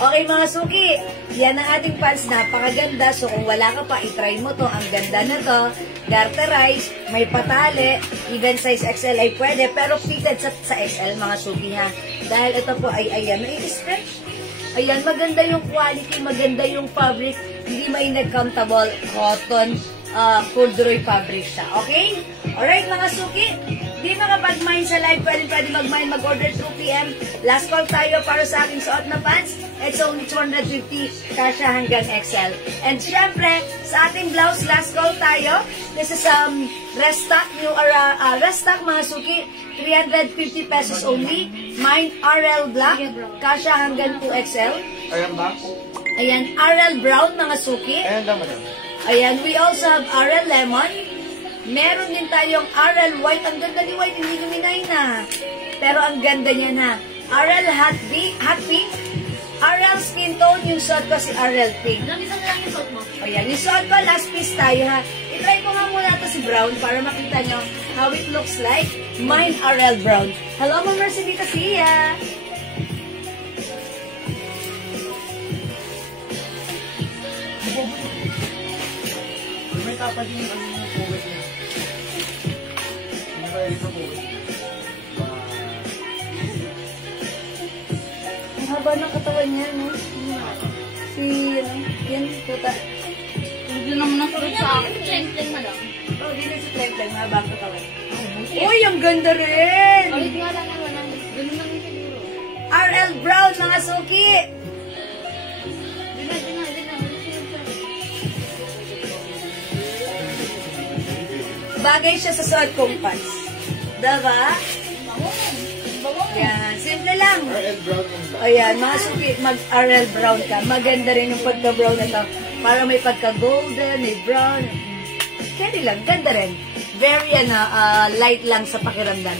Okay, mga suki. Yan ang ating pants. Napakaganda. So, kung wala ka pa, itry mo to. Ang ganda na to. Garterize, may patali. Even size XL ay pwede. Pero fitted sa XL, mga suki, ha. Dahil ito po ay, ayan, nai-stretch. Ayan, maganda yung quality, maganda yung fabric. Hindi mainag-countable cotton, corduroy fabric siya. Okay? Alright, mga suki. Di makapag-mine sa live, pwede mag-mine, mag-order 2 p.m. Last call tayo para sa aking suot na pants. It's only 250, kasha hanggang XL. And syempre, sa ating blouse, last call tayo. This is restock, new restock, mga suki. 350 pesos only. Mine, RL Black, kasha hanggang 2XL. Ayan ba? Ayan, RL Brown, mga suki. Ayan ba, madam? Ayan, we also have RL Lemon. Meron din tayong RL White. Ang ganda ni White, hindi luminay na. Pero ang ganda niya na. RL Hot Pink. RL Skin Tone, yung suot ko si RL Pink. Ilang isa na lang yung suot mo? Ayan, yung suot ko, last piece tayo, ha. I-try ko nga muna ito si Brown para makita nyo how it looks like. Mine, RL Brown. Hello, Ma'am Mercedes Sia. May kapag yung COVID niya. Hindi ba yung COVID? Ang haba ng katawan niya, no? Si, yan, tuta. Hindi naman ang suot sa akin. Plain na lang. Oh, di na si Pleng, mahaba ang katawan. Uy, ang ganda rin! Ulit nga lang naman ang ganun lang yung siguro. RL Brown, mga suki! Di na. Bagay siya sa suot kong pants. Diba? Bawang. Yan, simple lang. RL Brown and Black. Ayan, mga suki, mag-RL Brown ka. Maganda rin yung pagka-brown na to. Para may pagka-golden, may brown. Pwede lang, ganda rin. Very, light lang sa pakiramdam.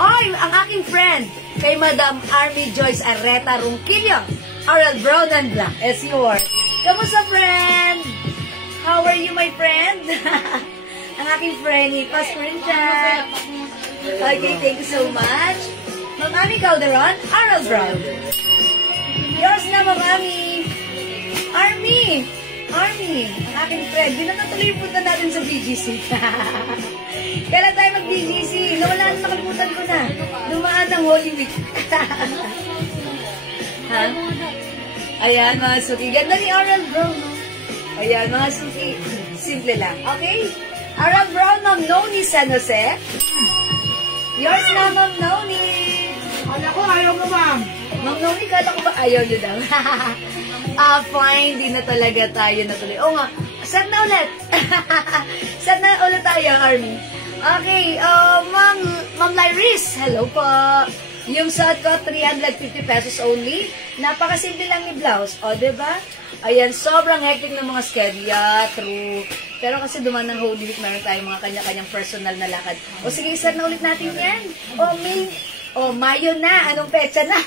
Oy, ang aking friend, kay Madam Army Joyce Arreta Ronquillo. RL Brown and Black is yours. Kamusta, friend? How are you, my friend? Ang aking friend, Pass ko rin siya. Okay, thank you so much. Ma'am Ami Calderon, RL Brown. Yours na, Ma'am Ami. Army, ang aking friend. Di na natuloy yung punta natin sa BGC. Kailan tayo mag-BGC? Nawala na, nakalimutan ko na. Dumaan ng Holy Week. Ha? Ayan, mga suki. Ganda ni RL Brown, no? Ayan, mga suki. Simple lang. Okay? RL Brown, Ma'am Noni San Jose. Yours na, Ma'am Noni. Kala ko, ayaw mo, ma'am. Ma'am Noni, kala ko ba ayaw niyo daw? Fine. Di na talaga tayo natuloy. Oo nga. Set na ulit. Set na ulit tayo, Army. Okay. Ma'am Lyris. Hello po. Yung suot ko, 350 pesos only. Napakasimple lang ni blouse. O, diba? Ayan, sobrang hectic ng mga schedule. Yeah, true. Pero kasi duman ng Holy Week, meron tayong mga kanya-kanyang personal na lakad. O sige, set na ulit natin yan. O, May. O, Mayo na. Anong petsa na?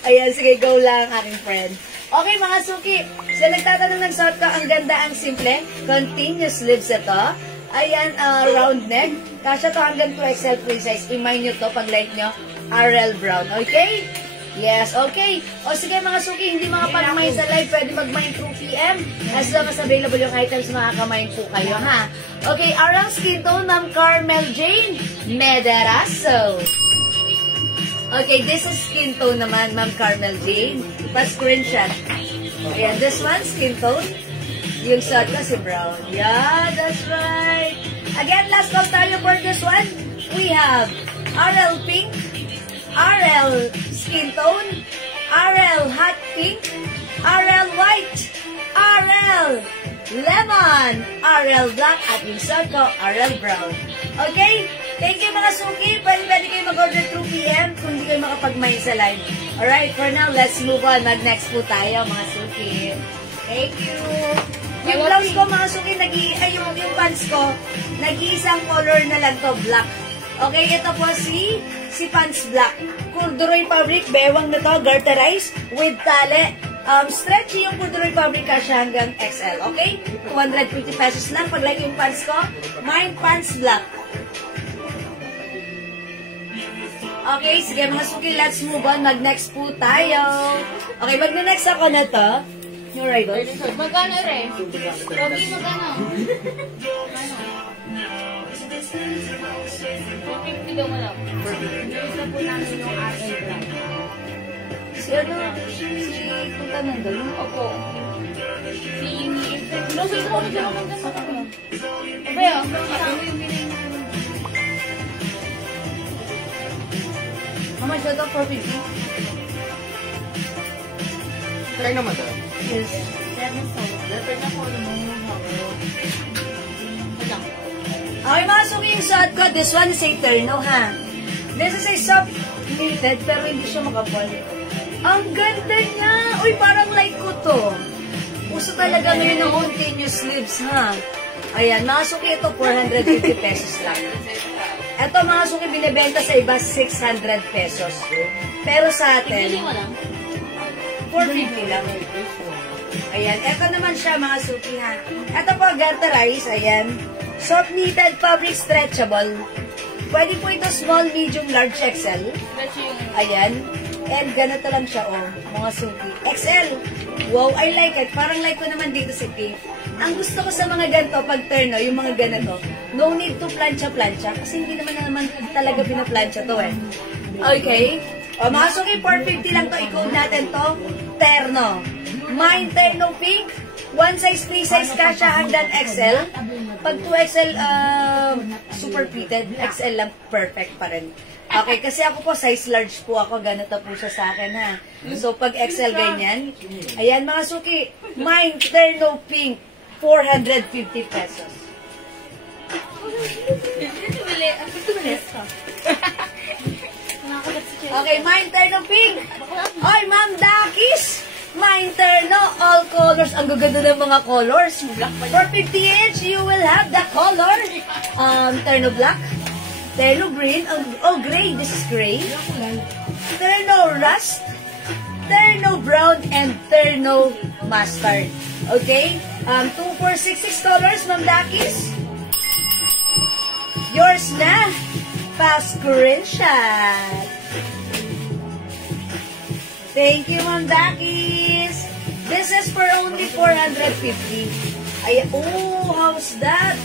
Ayan, sige, go lang, aking friend. Okay, mga suki. So, nagtatanong ng suot ko, ang ganda, ang simple. Continuous sleeves ito. Ayan, round neck. Kasya to hanggang 2XL free size. I-mine nyo to pag like nyo. RL Brown. Okay? Yes, okay. O sige mga suki, hindi makapag-mine sa live. Pwede mag-mine through PM. As long as available yung items, makaka-mine po kayo, ha? Okay, RL Skin Tone, Ma'am Carmel Jane Mederaso. Okay, this is skin tone naman, Ma'am Carmel Jane. Pa-screenshot. Ayan, this one, skin tone. Yung suot ko si brown. Yeah, that's right. Again, last call tayo for this one. We have RL Pink, RL Skin Tone, RL Hot Pink, RL White, RL Lemon, RL Black, at yung suot ko, RL Brown. Okay? Thank you mga suki. Pwede kayo mag-order through PM kung hindi kayo makapag-main sa live. Alright, for now, let's move on. Mag-next po tayo mga suki. Thank you. Yung blouse ko mga suki, yung pants ko, nag-iisang color na lang to, black. Okay, ito po si pants black. Corduroy fabric, bewang na to, garterized with tali. Stretchy yung corduroy fabric kasya hanggang XL. Okay? 250 pesos lang. Pag like yung pants ko, mine pants black. Okay, sige mga suki, let's move on. Mag-next po tayo. Okay, mag-next ako na to. Yung rival. Magkano rin? Pogi, magkano? 50 daw mo lang. Ito po namin yung RL Black. Si punta nandun. Opo. Si Lucy, ito kami dyan naman sa kanya. Aba yun, kasama yung bilhin na. How much na ito? 450? Try naman daw. Yes. Depende na po ano mo. Okay, mga suki yung suot ko. This one is a terno, ha? This is a soft knitted, pero hindi siya makapal. Ang ganda niya! Uy, parang like ko to. Uso talaga ngayon ng continuous sleeves, ha? Ayan, mga suki, ito 450 pesos lang. Ito, mga suki, binibenta sa iba 600 pesos. Pero sa atin, 450 lang. Ayan, ito naman siya, mga suki, ha? Ito po, garterized, ayan. Soft knitted fabric stretchable. Pwede po ito small, medium, large, XL. Ayan. And ganito lang siya, oh, mga suki. XL. Wow, I like it. Parang like ko naman dito si Pink. Ang gusto ko sa mga ganito, pag terno, yung mga ganito, no need to plancha-plancha. Kasi hindi naman talaga pinaplansya to, eh. Okay. O, mga suki, 450 lang to. I-code natin to. Terno. Mine terno pink. 1 size, 3 size kasha hanggang XL. Pag 2XL, super pleated, XL lang, perfect pa rin. Okay, kasi ako po, size large po ako, ganito po siya sa akin, ha. So, pag XL ganyan, ayan mga suki, mine terno pink, 450 pesos. Okay, mine terno pink. Oy, Ma'am Dakis! Mine terno, all colors. Ang gaganda ng mga colors. For 50 each, you will have the color. Terno black, terno green, oh gray, this is gray. Terno rust, terno brown, and terno mustard. Okay? $2 for $66, Ma'am Dakis. Yours na. Fast screenshot. Thank you, Ma'am Dakis. This is for only 450. Ay, oh, how's that?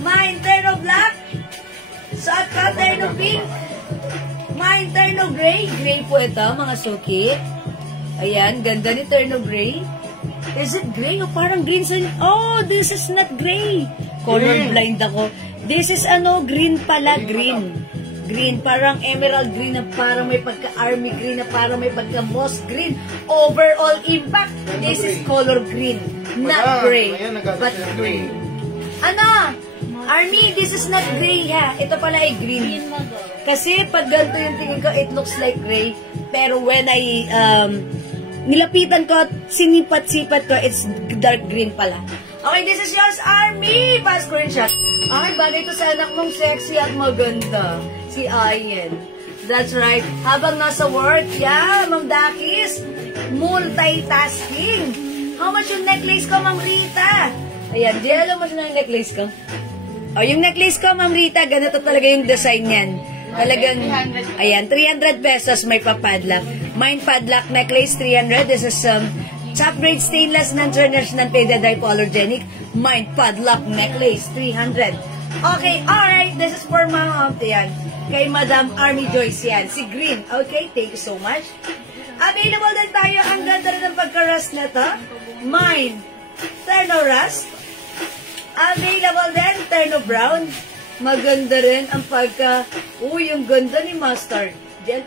Mine terno black. Suot ka terno pink. Mine terno gray. Gray po ito, mga suki. Ayan, ganda ni terno gray. Is it gray o parang green sa... Oh, this is not gray. Color blind ako. This is green pala, green. Green, parang emerald green na parang may pagka-army green na parang may pagka-moss green. Overall impact, this is color green. Not gray, but green. Army, this is not gray, ha? Ito pala ay green. Kasi pag ganito yung tingin ko, it looks like gray. Pero when I nilapitan ko, sinipat-sipat ko, it's dark green pala. Okay, this is yours, Army! Pass screenshot. Okay, bagay ito sa anak mong sexy at maganda. Si Ayen. That's right. Habang nasa work, yeah, Ma'am Dakis, multitasking. How much yung necklace ko, Ma'am Rita? Ayan, di alam mo siya yung necklace ko? O, yung necklace ko, Ma'am Rita, ganito talaga yung design yan. Talagang, ayan, 300 pesos may papadlock. Mine padlock necklace, 300. This is top grade stainless, non-turners, non-faded, hypoallergenic. Mine padlock necklace, 300. Okay, alright. This is for Ma'am, yan. Kay Madam Army Joyce yan. Si Green. Okay, thank you so much. Available din tayo. Ang ganda rin ng pagka-rust na to. Mine Terno Rust. Available din, Terno Brown. Maganda rin ang pagka, uy, yung ganda ni Mustard. Diyan.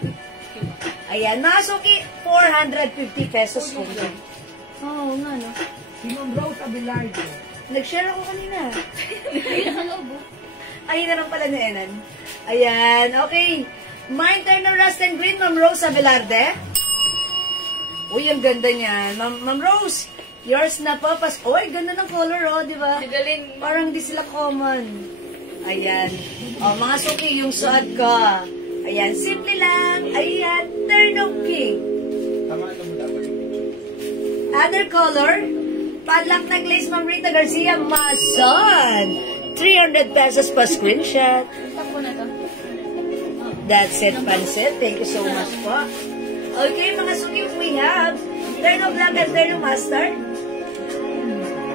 Ayan, mga suki, 450 pesos po. Oo, nga, no? Sinong Rose Abelardo? Nag-share ako kanina. Ayun na lang pala ni Enan. Ayan, okay. Mine Terno Rust and Green, Ma'am Rose Abelarde. Uy, ang ganda niyan. Ma'am Rose, yours na po. Uy, ganda ng color, oh, di ba? Parang di sila common. Ayan. O, mga suki, yung suot ko. Ayan, simple lang. Ayan, Terno Pink. Other color, padlock necklace, Ma'am Rita Garcia, Mason. 300 pesos pa screenshot. That's it, Pansit. Thank you so much po. Okay, mga suki, we have Terno Black and Terno Mustard.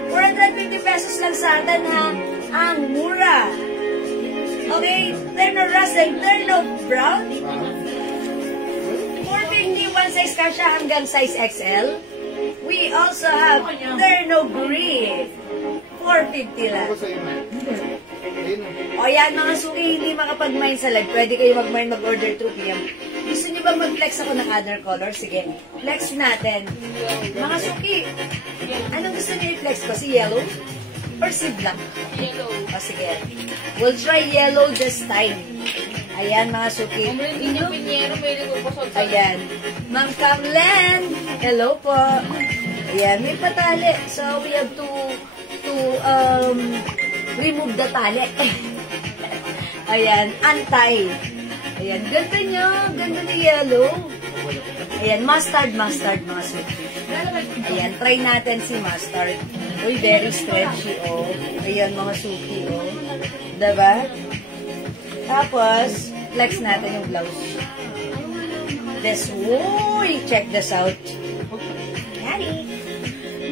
450 pesos lang sa atin, ha? Ang mura. Okay, Terno Rust and Terno Brown. 450, one size kasha hanggang size XL. We also have Terno Green. 450 lang. O yan, mga suki, hindi makapag-mine sa live. Pwede kayo mag-mine, mag-order 2 p.m. Gusto niyo bang mag-flex ako ng other color? Sige, flex natin. Mga suki, anong gusto niyo i-flex ko? Si yellow? Or si black? Yellow. O sige, we'll try yellow this time. Ayan, mga suki. Ayan. Ma'am Kamlen, hello po. Ayan, may patali. So, we have to remove the tali. Ayan, antay. Ayan, ganda nyo. Ganda ni yellow. Ayan, mustard, mga suki. Ayan, try natin si mustard. Uy, very stretchy, oh. Ayan, mga suki, oh. Diba? Tapos, flex natin yung blouse. This, uy, check this out. Nyari.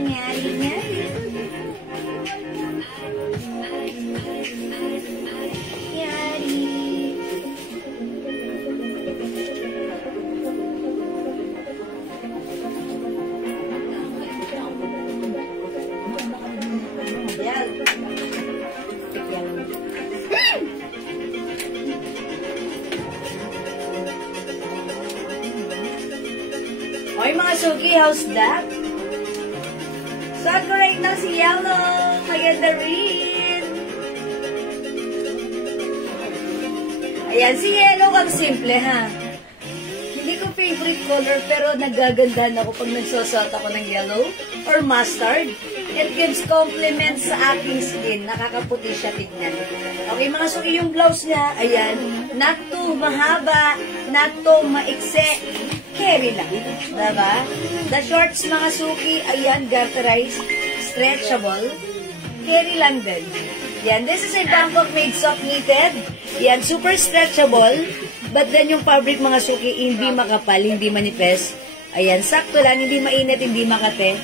Nyari, nyari. Oy, mga suki, how's that? Suot ko right now si yellow. Maganda rin. Ayan, si yellow ang simple, ha? Hindi ko favorite color, pero nagagandahan ako pag nagsusot ako ng yellow or mustard. It gives compliment sa aking skin. Nakakaputi siya tignan. Okay, mga suki, yung blouse niya, ayan, not too mahaba, not too maikse. Carry lang. Diba? The shorts, mga suki, ayan, garterized, stretchable. Carry lang din. Yan, this is a Bangkok made soft knitted. Yan, super stretchable. But then yung fabric, mga suki, hindi makapal, hindi manipes. Ayan, sakto lang, hindi mainit, hindi makate.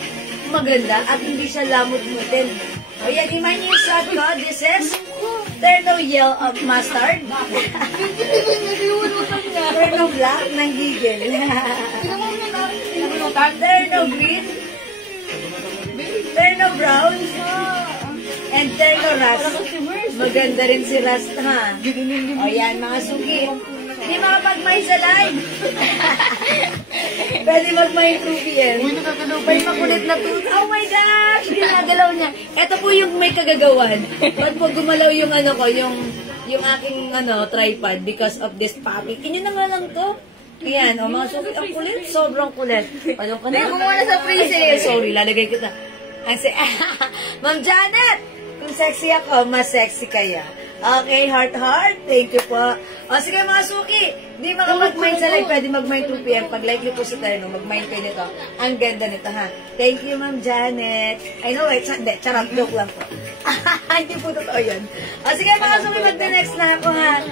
Maganda, at hindi siya lamot-mutin. O yan, iman yung shot ko. This is Terno Yellow Mustard. Terno Black ng Higel. Terno Green. Terno Brown. And Terno Rust. Maganda rin si Rust, ha? O yan, mga suki. Hindi makapag-may sa live. Pwede mag-may 2 p.m. May makulit na tooth. Oh my gosh! Ginagalaw niya. Ito po yung may kagagawan. Ba't po gumalaw yung ano ko, yung aking tripod because of this puppy. Inyo na nga lang to. Ayan, o mga suki. Ang kulit. Sobrang kulit. Paano ka na? Hindi ko muna sa freezer. Sorry, lalagay kita. Ma'am Janet! Kung sexy ako, mas sexy kaya. Okay, heart. Thank you po. O sige mga suki, di makapag-mind sa live, pwede mag-mind 2 p.m. Pag likely po sa Terno, mag-mind kayo nito. Ang ganda nito, ha? Thank you, Ma'am Janet. I know, charot, joke lang po. Hindi po totoo yun. O sige mga suki, mag-the-next na ako, ha?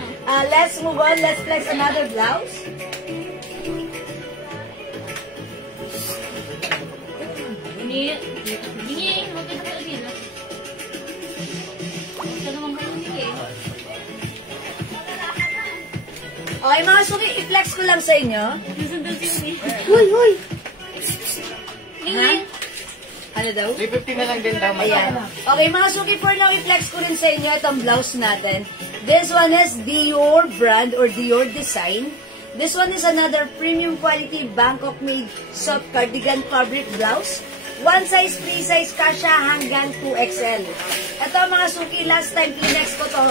Let's move on. Let's flex another blouse. Hindi, maganda ka dito. Ito naman ka Okay, mga suki, i-flex ko lang sa inyo. Huy! Ha? Ano Ano daw? 350 na lang din daw. Ayan. Okay, mga suki, for now, i-flex ko rin sa inyo itong blouse natin. This one is Dior brand or Dior design. This one is another premium quality Bangkok made soft cardigan fabric blouse. One size, free size, kasha hanggang 2XL. Ito mga suki, last time pinex ko to,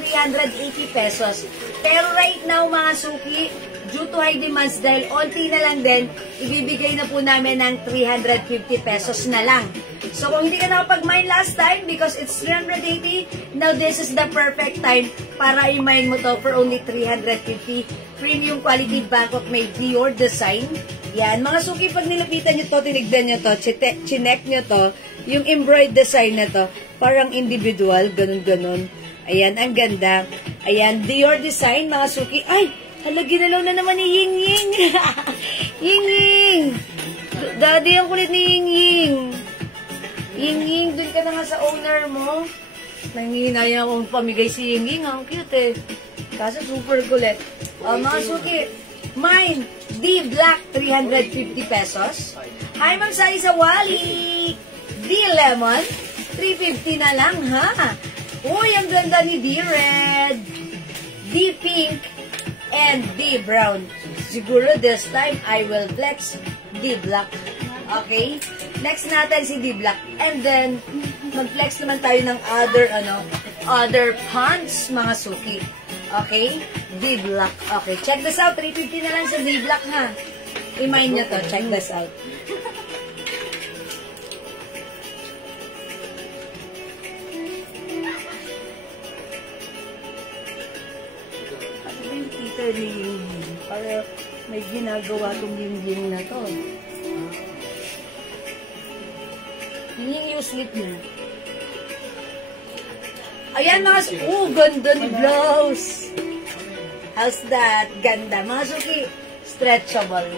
380 pesos. Pero right now mga suki, due to high demands dahil onti na lang din, ibibigay na po namin ng 350 pesos na lang. So kung hindi ka nakapag-mine last time because it's 380, now this is the perfect time para i-mine mo to for only 350. Premium quality Bangkok made Dior design. Yan, mga suki, pag nilapitan nyo to, tinignan nyo to, chinek nyo to, yung embroidered design na to, parang individual, ganun-ganun. Ayan, ang ganda. Ayan, Dior design, mga suki. Ay! Hala, ginalaw na naman ni Ying Ying. Ying Ying. Daddy, ang kulit ni Ying Ying. Ying Ying, dun ka na nga sa owner mo. Nanginaya akong pamigay si Ying Ying. Ang cute eh. Kaso super kulit. Mga suki, mine, D-Black, 350 pesos. Hi, Ma'am Sari Sawali. D-Lemon, 350 na lang, ha? Uy, ang ganda ni D-Red. D-Pink, and D-Brown. Siguro this time, I will flex D-Black. Okay? Next natin si D-Black. And then, mag-flex naman tayo ng other pants, mga suki. Okay? D-Black. Okay, check this out. 350 na lang sa D-Black, ha? I-mind nyo to. Check this out. Para may ginagawa tong Ying na to. Ying yung slip na. Ayan mga suki. Ganda ni blouse. How's that? Ganda. Mga suki, stretchable.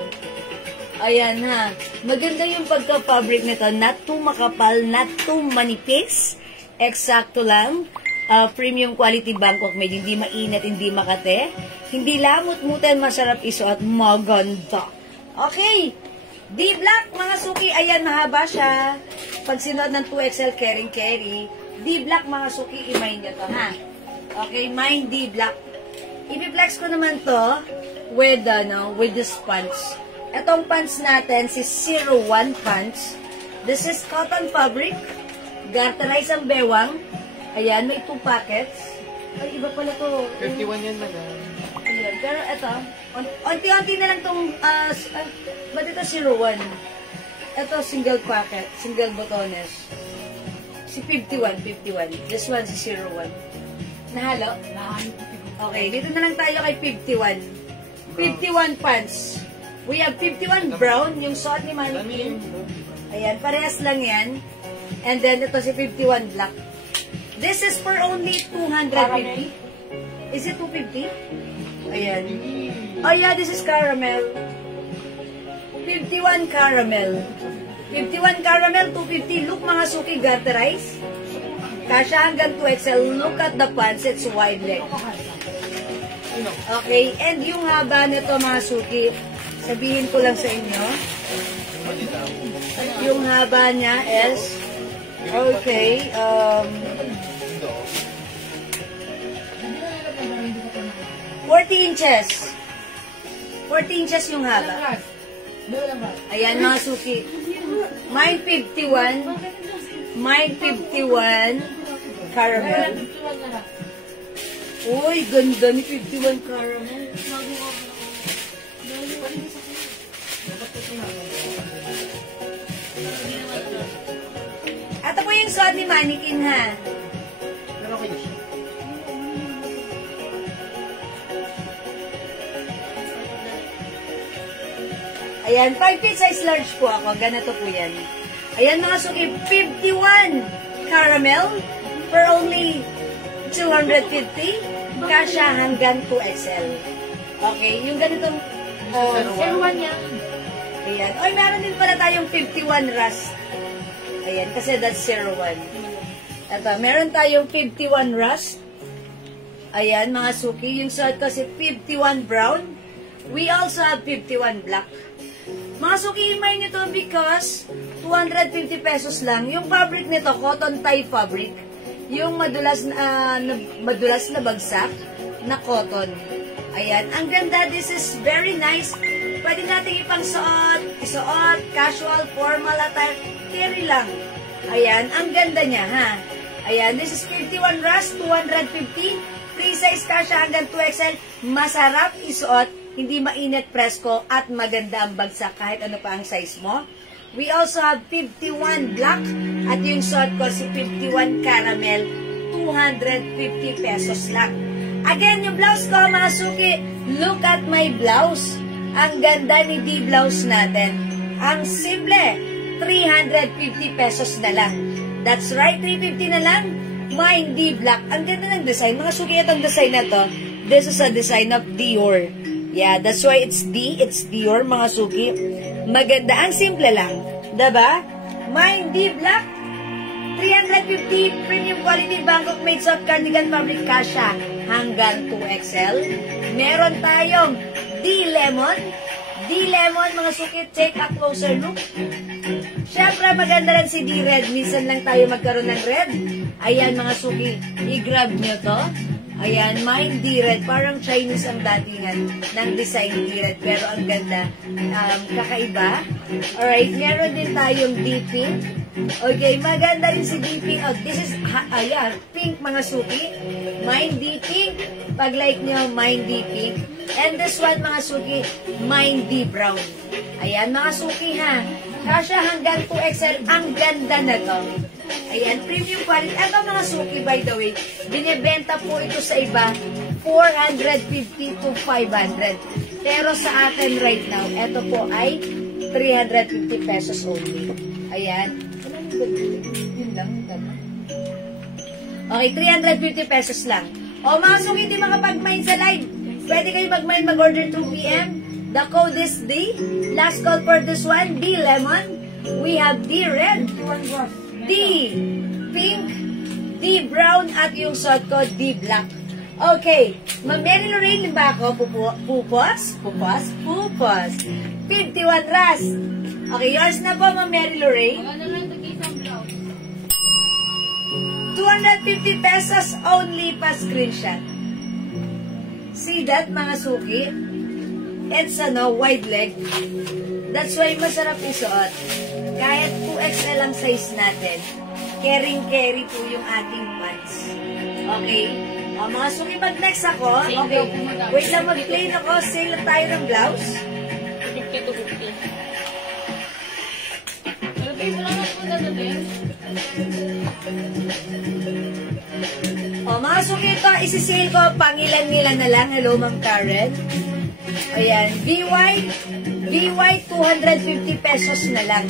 Ayan ha. Maganda yung pagka-fabric nito. Not too makapal, not too manipis. Eksakto lang. Premium quality Bangkok made. Hindi mainit, hindi makate. Hindi lamot-mutan, masarap isuot, maganda. Okay. D-Black, mga suki. Ayan, mahaba siya. Pag sinuot ng 2XL, carry. D-Black, mga suki, i-mine nyo to, ha? Okay, mine D-Black. I-flex ko naman to with this pants. Etong pants natin, si 01 pants. This is cotton fabric. Garterize ang bewang. Ayan, may 2 packets. Ay, iba pala to. 51 yan, madam. Ayan, pero ito, onti-onti na lang itong, ba't ito 01? Ito, single packet, single botones. Si 51. This one, si 01. Nahalo? Okay, dito na lang tayo kay 51. 51 pants. We have 51 brown, yung suot ni Mannequin. Ayan, parehas lang yan. And then, ito si 51 black. This is for only 250. Is it 250? Ayan. Oh yeah, this is caramel. 51 caramel. 51 caramel, 250. Look mga suki, garterize. Kasha hanggang 2XL. Look at the pants, it's wide leg. Okay, and yung haba nito mga suki, sabihin ko lang sa inyo. Yung haba niya is, okay, 40 inches. 40 inches yung haba. Ayan mga suki. Mine 51. Mine 51. Caramel. Uy, ganda ni 51 caramel. Ito po yung suot ni Mannequin, ha? Ayan, 5 feet size large po ako. Ganito po yan. Ayan mga suki, 51 caramel for only 250. Kasha hanggang 2XL. Okay, yung ganitong... Ewan niya. Ayan. Oy, meron din pala tayong 51 rust. Ayan, kasi that's 01. Ito, meron tayong 51 rust. Ayan, mga suki. Yung suot kasi 51 brown. We also have 51 black. Mga suki, i-mine nito because 250 pesos lang. Yung fabric nito, cotton tie fabric. Yung madulas na bagsak na cotton. Ayan. Ang ganda. This is very nice. Pwede natin ipang isuot, casual, formal attire. Carry lang. Ayan. Ang ganda niya, ha? Ayan. This is 51 ras, 250. Free size kasha hanggang 2XL. Masarap isuot. Hindi mainit, presko, at maganda ang bagsak kahit ano pa ang size mo. We also have 51 black at yung short ko si 51 caramel, 250 pesos lang. Again, yung blouse ko, mga suki, look at my blouse. Ang ganda ni D-blouse natin. Ang simple, 350 pesos na lang. That's right, 350 na lang. Mine D-black. Ang ganda ng design. Mga suki, itong design na to, this is a design of Dior. Yeah, that's why it's Dior, mga suki. Maganda. Ang simple lang. Diba? Mine D-black. 350 premium quality Bangkok made soft cardigan fabric kasha hanggang 2XL. Meron tayong D-lemon. D-lemon, mga suki. Take a closer look. Siyempre, maganda rin si D-red. Minsan lang tayo magkaroon ng red. Ayan, mga suki. I-grab nyo to. Ayan, mine D-red. Parang Chinese ang datingan ng design D-red. Pero ang ganda. Kakaiba. Alright, meron din tayong D-pink. Okay, maganda rin si D-pink. Oh, this is, ayan, pink mga suki. Mine D-pink. Pag like nyo, mine D-pink. And this one, mga suki, mine D-brown. Ayan, mga suki ha. Kasha hanggang 2XL. Ang ganda na to. Ayan, premium quality. Ito mga suki, by the way, binibenta po ito sa iba, 450 to 500. Pero sa atin right now, ito po ay 350 pesos only. Ayan. Yun lang. Okay, 350 pesos lang. O mga suki, hindi makapag-mine sa live. Pwede kayo mag-mine, mag-order 2 p.m. The code is D. Last call for this one, D lemon. We have D red. D pink, D brown, at yung short ko, D black. Okay, Ma'am Mary Lorraine ba ako? Pupos. 51 ras. Okay, yours na po, Ma'am Mary Lorraine. 250 pesos only pa screenshot. See that, mga suki? It's wide leg. That's why masarap isuot. Kahit 2XL ang size natin, carry po yung ating pants. Okay? O, mga suki, mag-next ako. Okay. Wait lang, mag-play na ako. Sale lang tayo ng blouse. 50 to 50. Pero pay mo lang ako na natin. O, mga suki, ito, isi-sale ko. Pangilan-ngilan na lang. Hello, Ma'am Karen. Ayan, VY 250 pesos na lang.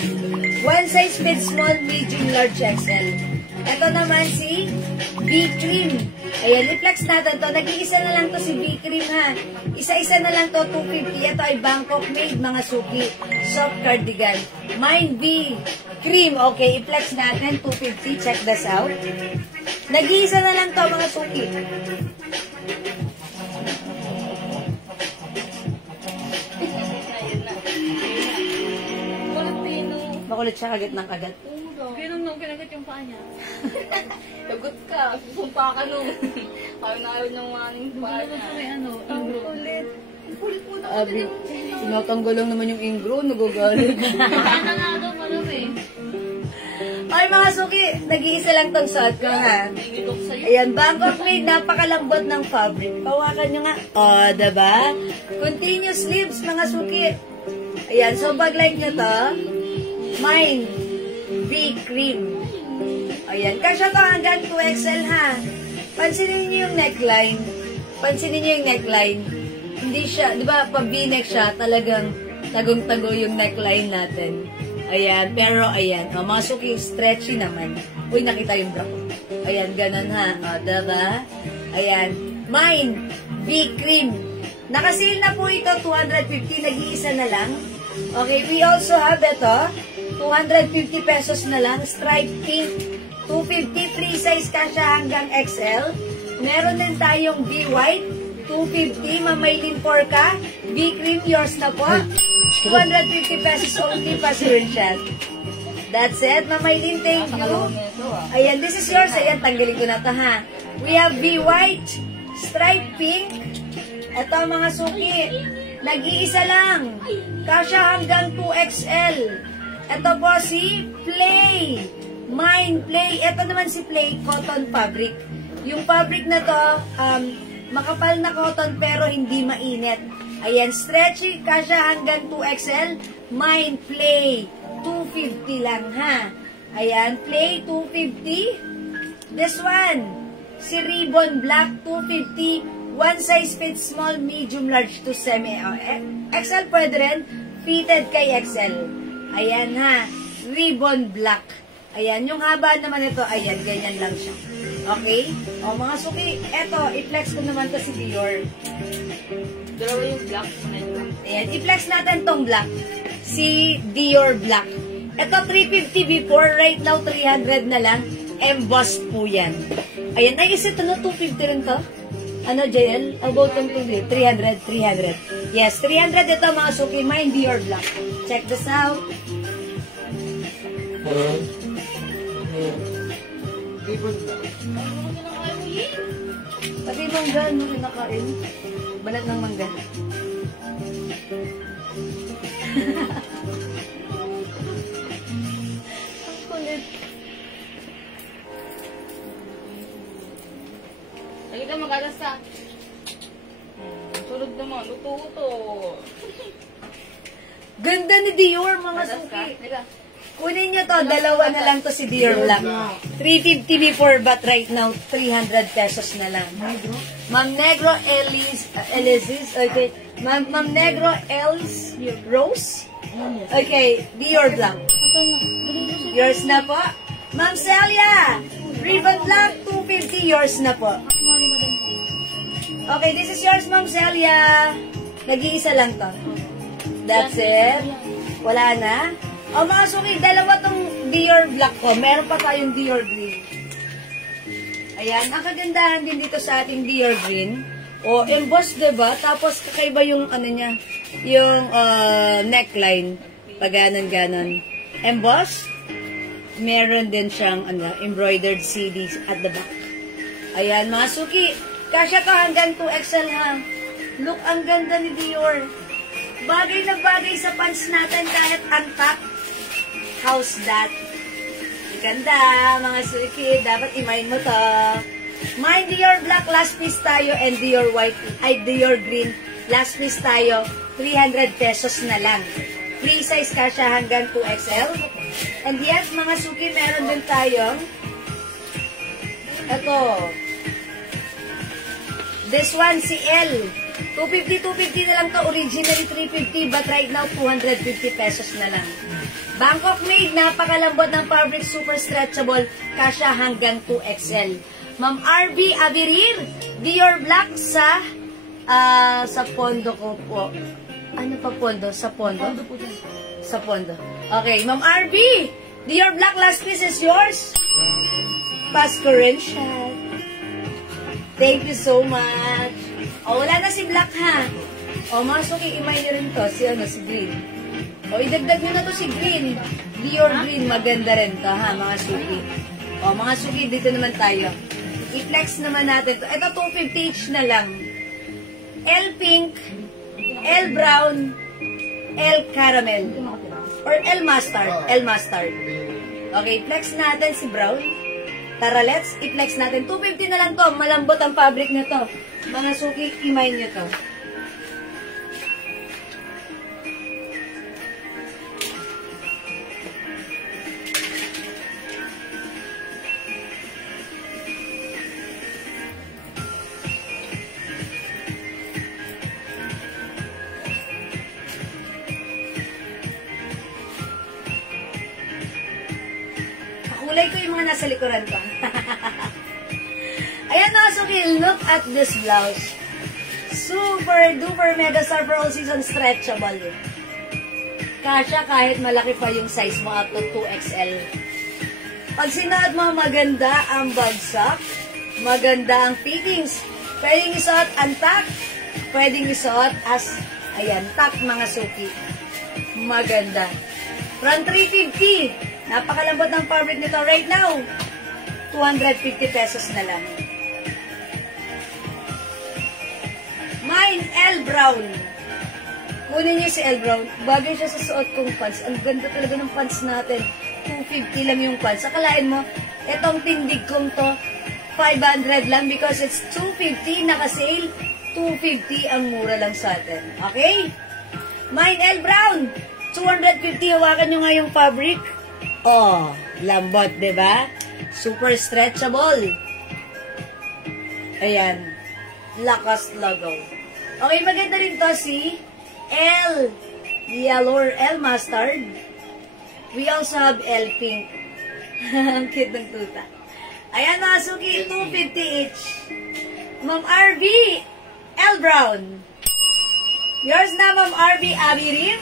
One size fit small, medium, large, XL. Ito naman si B-Cream. Ayan, i-flex natin to. Nag-iisa na lang to si B-Cream, ha. Isa-isa na lang to, 250. Ito ay Bangkok made, mga suki. Soft cardigan. Mine B-Cream. Okay, i-flex natin, 250. Check this out. Nag-iisa na lang to, mga suki. Makulit siya, kagat ng kagat. Ganun nung kinagat yung paa niya. Lagot ka. Sumpa ka nung. Ayaw na ayaw niyang maning paa niya. Ang kulit. Kulit po na. Abi, tinatanggal lang naman yung ingro, nagagalit. Ano nga daw pala eh. Ay, mga suki, nag-iisa lang tong suot ko, ha? Ayan, Bangkok made, napakalambot ng fabric. Pawakan nyo nga. O, diba? Continuous sleeves, mga suki. Ayan, so pag like nyo to, mine B-Cream. Ayan, kasya to hanggang 2XL, ha? Pansinin nyo yung neckline. Hindi siya, di ba, pag V-neck siya, talagang tagong-tago yung neckline natin. Ayan, pero ayan, mga suki, stretchy naman. Uy, nakita yung bra ko. Ayan, ganun, ha? O, diba? Ayan, mine B-Cream. Nakasil na po ito, 250, nag-iisa na lang. Okay, we also have ito, 250 pesos na lang, stripe pink, 250, free size kasha hanggang XL. Meron din tayong B-white, 250, Mamaylin Porca, B-cream, yours na po. 250 pesos only pa screenshot. That's it, Mamaylin, thank you. Ayan, this is yours. Ayan, tanggalin ko na to, ha. We have the white, stripe pink. Ito, mga suki. Nag-iisa lang. Kasya hanggang 2XL. Ito po si Play. Mine Play. Ito naman si Play, cotton fabric. Yung fabric na to, makapal na cotton pero hindi mainit. Ayan, stretchy, kasya hanggang 2XL. Mine Play. 250 lang, ha? Ayan, Play, 250. This one, si Ribbon Black, 250. One size fits small, medium, large to semi. XL pwede rin. Fitted kay XL. Ayan, ha? Ribbon Black. Ayan, yung haba naman ito, ayan, ganyan lang siya. Okay? O, mga suki, eto, i-flex ko naman to si Dior. Dalawa yung black. Ayan, i-flex natin tong black. Si Dior Black. Ito 350 before, right now 300 na lang. Emboss po yan. Ayan, ay is ito no, 250 rin to? Ano, JL? About ng 250. 300. Yes, 300 ito mga suki. Mine Dior Black. Check this out. Sabi mangga, ano rin nakain? Balat ng mangga. Kulit. Lagi ka magalas ka. Tulog naman. Luto-uto. Ganda ni Dior, mga suki. Kunin nyo to, dalawa na lang to si Dior Black. 350 before, but right now, 300 pesos na lang. Ma'am Negro Elizis, okay. Ma'am Negro Els Rose. Okay, Dior Black. Yours na po. Ma'am Celia, Ribbon Black, 250, yours na po. Okay, this is yours, Ma'am Celia. Nag-iisa lang to. That's it. Wala na. O mga suki, dalawa tong Dior Black ko. Meron pa tayong Dior Green. Ayan, ang kagandahan din dito sa ating Dior Green. O, emboss, diba? Tapos kakaiba yung, ano niya, yung neckline. Pag ganon-ganon. Emboss. Meron din siyang, embroidered CDs at the back. Ayan, mga suki. Kasya to hanggang 2XL, ha? Look, ang ganda ni Dior. Bagay na bagay sa pants natin kahit unpacked. How's that? Ganda, mga suki. Dapat i-mind mo to. Mine Dior Black, last piece tayo. And Dior White, ay Dior Green, last piece tayo. 300 pesos na lang. Free size kasya hanggang 2XL. And yes, mga suki, meron din tayong ito. This one, si L. 250 na lang to. Originally 350, but right now 250 pesos na lang. Bangkok made, napakalambot ng fabric, super stretchable, kasya hanggang 2XL. Ma'am RB Avirir, Dior Black sa pondo ko po. Ano pa pondo? Sa pondo? Sa pondo. Okay, Ma'am RB, Dior Black, last piece is yours. Pasko rin siya. Thank you so much. O, wala na si Black, ha? O, mga suki, imay niyo rin to. Si Green. O, idagdag nyo na to si Green. Dior Green, maganda rin to, ha, mga suki. O, mga suki, dito naman tayo. I-flex naman natin to. Ito, 250 each na lang. L pink, L brown, L caramel. Or L mustard. L mustard. Okay, flex natin si brown. Tara, let's i-flex natin. 250 na lang to. Malambot ang fabric na to. Mga suki, imay nyo to. Kulay ko yung mga nasa likuran ko. Ayan mga suki, look at this blouse. Super duper mega star for all season, stretchable. Kasya kahit malaki pa yung size mo up to 2XL. Pag sinuot mo, maganda ang bagsak, maganda ang fittings. Pwedeng isuot ang tuck, pwedeng isuot as, ayan, tuck mga suki. Maganda. From 350, Napakalambot ng fabric nito. Right now, 250 pesos na lang. Mine, L. Brown. Kunin niyo si L. Brown. Bagay siya sa suot kong pants. Ang ganda talaga ng pants natin. 250 lang yung pants. Akalain mo, etong tindig kong to, 500 lang because it's 250, naka-sale. 250 ang mura lang sa atin. Okay? Mine, L. Brown. 250. Hawakan nyo nga yung fabric. Oh, lambot, diba? Super stretchable. Ayan. Lakas logo. Okay, maganda rin to si L Yellow or L Mustard. We also have L Pink. Ang cute ng tuta. Ayan mga suki, 250 each. Ma'am RV, L Brown. Yours na, Ma'am RV Abirin.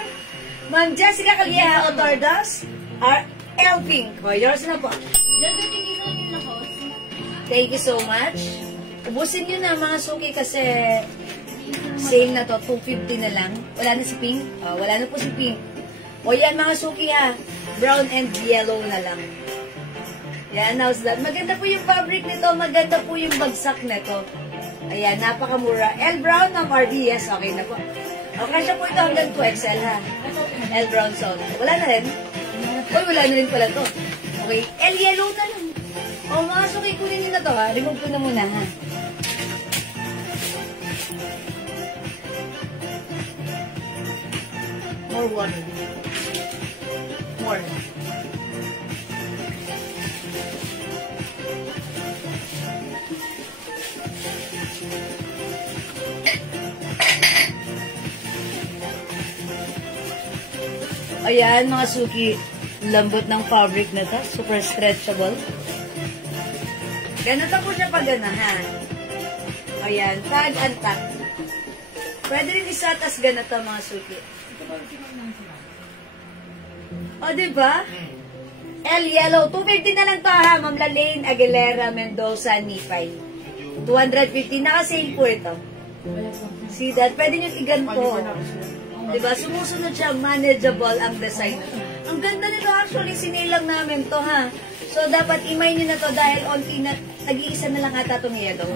Ma'am Jessica Calieja Otordas, L Pink. O, yours na po. Thank you so much. Ubusin nyo na mga suki kasi sale na to, 250 na lang. Wala na si Pink. Wala na po si Pink. O yan mga suki ha, brown and yellow na lang. Yan, how's that? Maganda po yung fabric nito, maganda po yung bagsak nito. Ayan, napakamura. L Brown ng RD, yes, okay na po. Okay siya po ito hanggang 2XL ha. L Brown zone. Wala na rin? Uy, wala na rin pala to. Okay, L Yellow na lang. O mga suki, kunin nyo na to ha. Remove ko na muna ha. More water. More. Ayan mga suki, lambot ng fabric na to, super stretchable. Ganito po siya pag ganahan. Ayan, tag and tag. Pwede rin isatas ganito mga suki. O, diba? L Yellow. 250 na lang to ha. Ma'am Lalaine Aguilera Mendoza Nipay. 250. Naka-sale po ito. See that? Pwede nyo iganto. Diba? Sumusunod siya. Manageable ang design. Ang ganda nito actually. Sinilang namin to ha. So, dapat imay nyo na to dahil onti na, nag-iisa na lang ata itong yellow.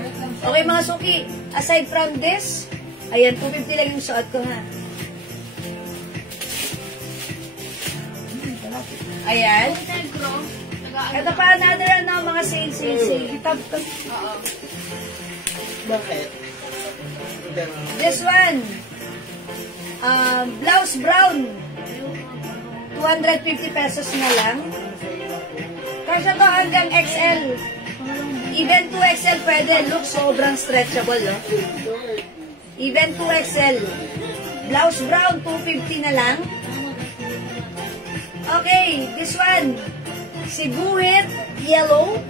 Okay mga suki. Aside from this, ayan, 250 lang yung suot ko ha. Ayan. Ito pa another ano, mga sale. Kitab. Oo. Bakit? This one. Blouse brown. 250 pesos na lang. Kasi to hanggang XL. Even 2XL pwede. Look, sobrang stretchable. Oh. Even 2XL. Blouse brown, 250 na lang. Okay, this one. Si Guhit, yellow.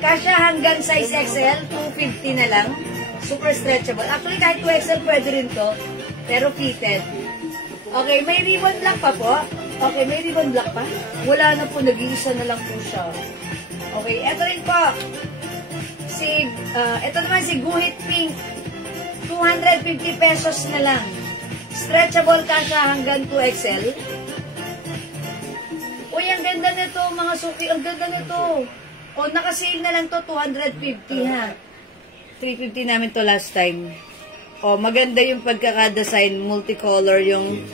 Kasya hanggang size XL, 250 na lang. Super stretchable. Actually, kahit 2XL pwede rin to. Pero fitted. Okay, may ribbon black pa po. Okay, may ribbon black pa. Wala na po, nag-iisa na lang po siya. Okay, eto rin po. Ito naman si Guhit Pink. 250 pesos na lang. Stretchable kasya hanggang 2XL. Uy, ang ganda nito, mga suki. Ang ganda nito. O, nakasale na lang to, 250 ha. 350 namin to last time. O, maganda yung pagkakadesign, multicolor yung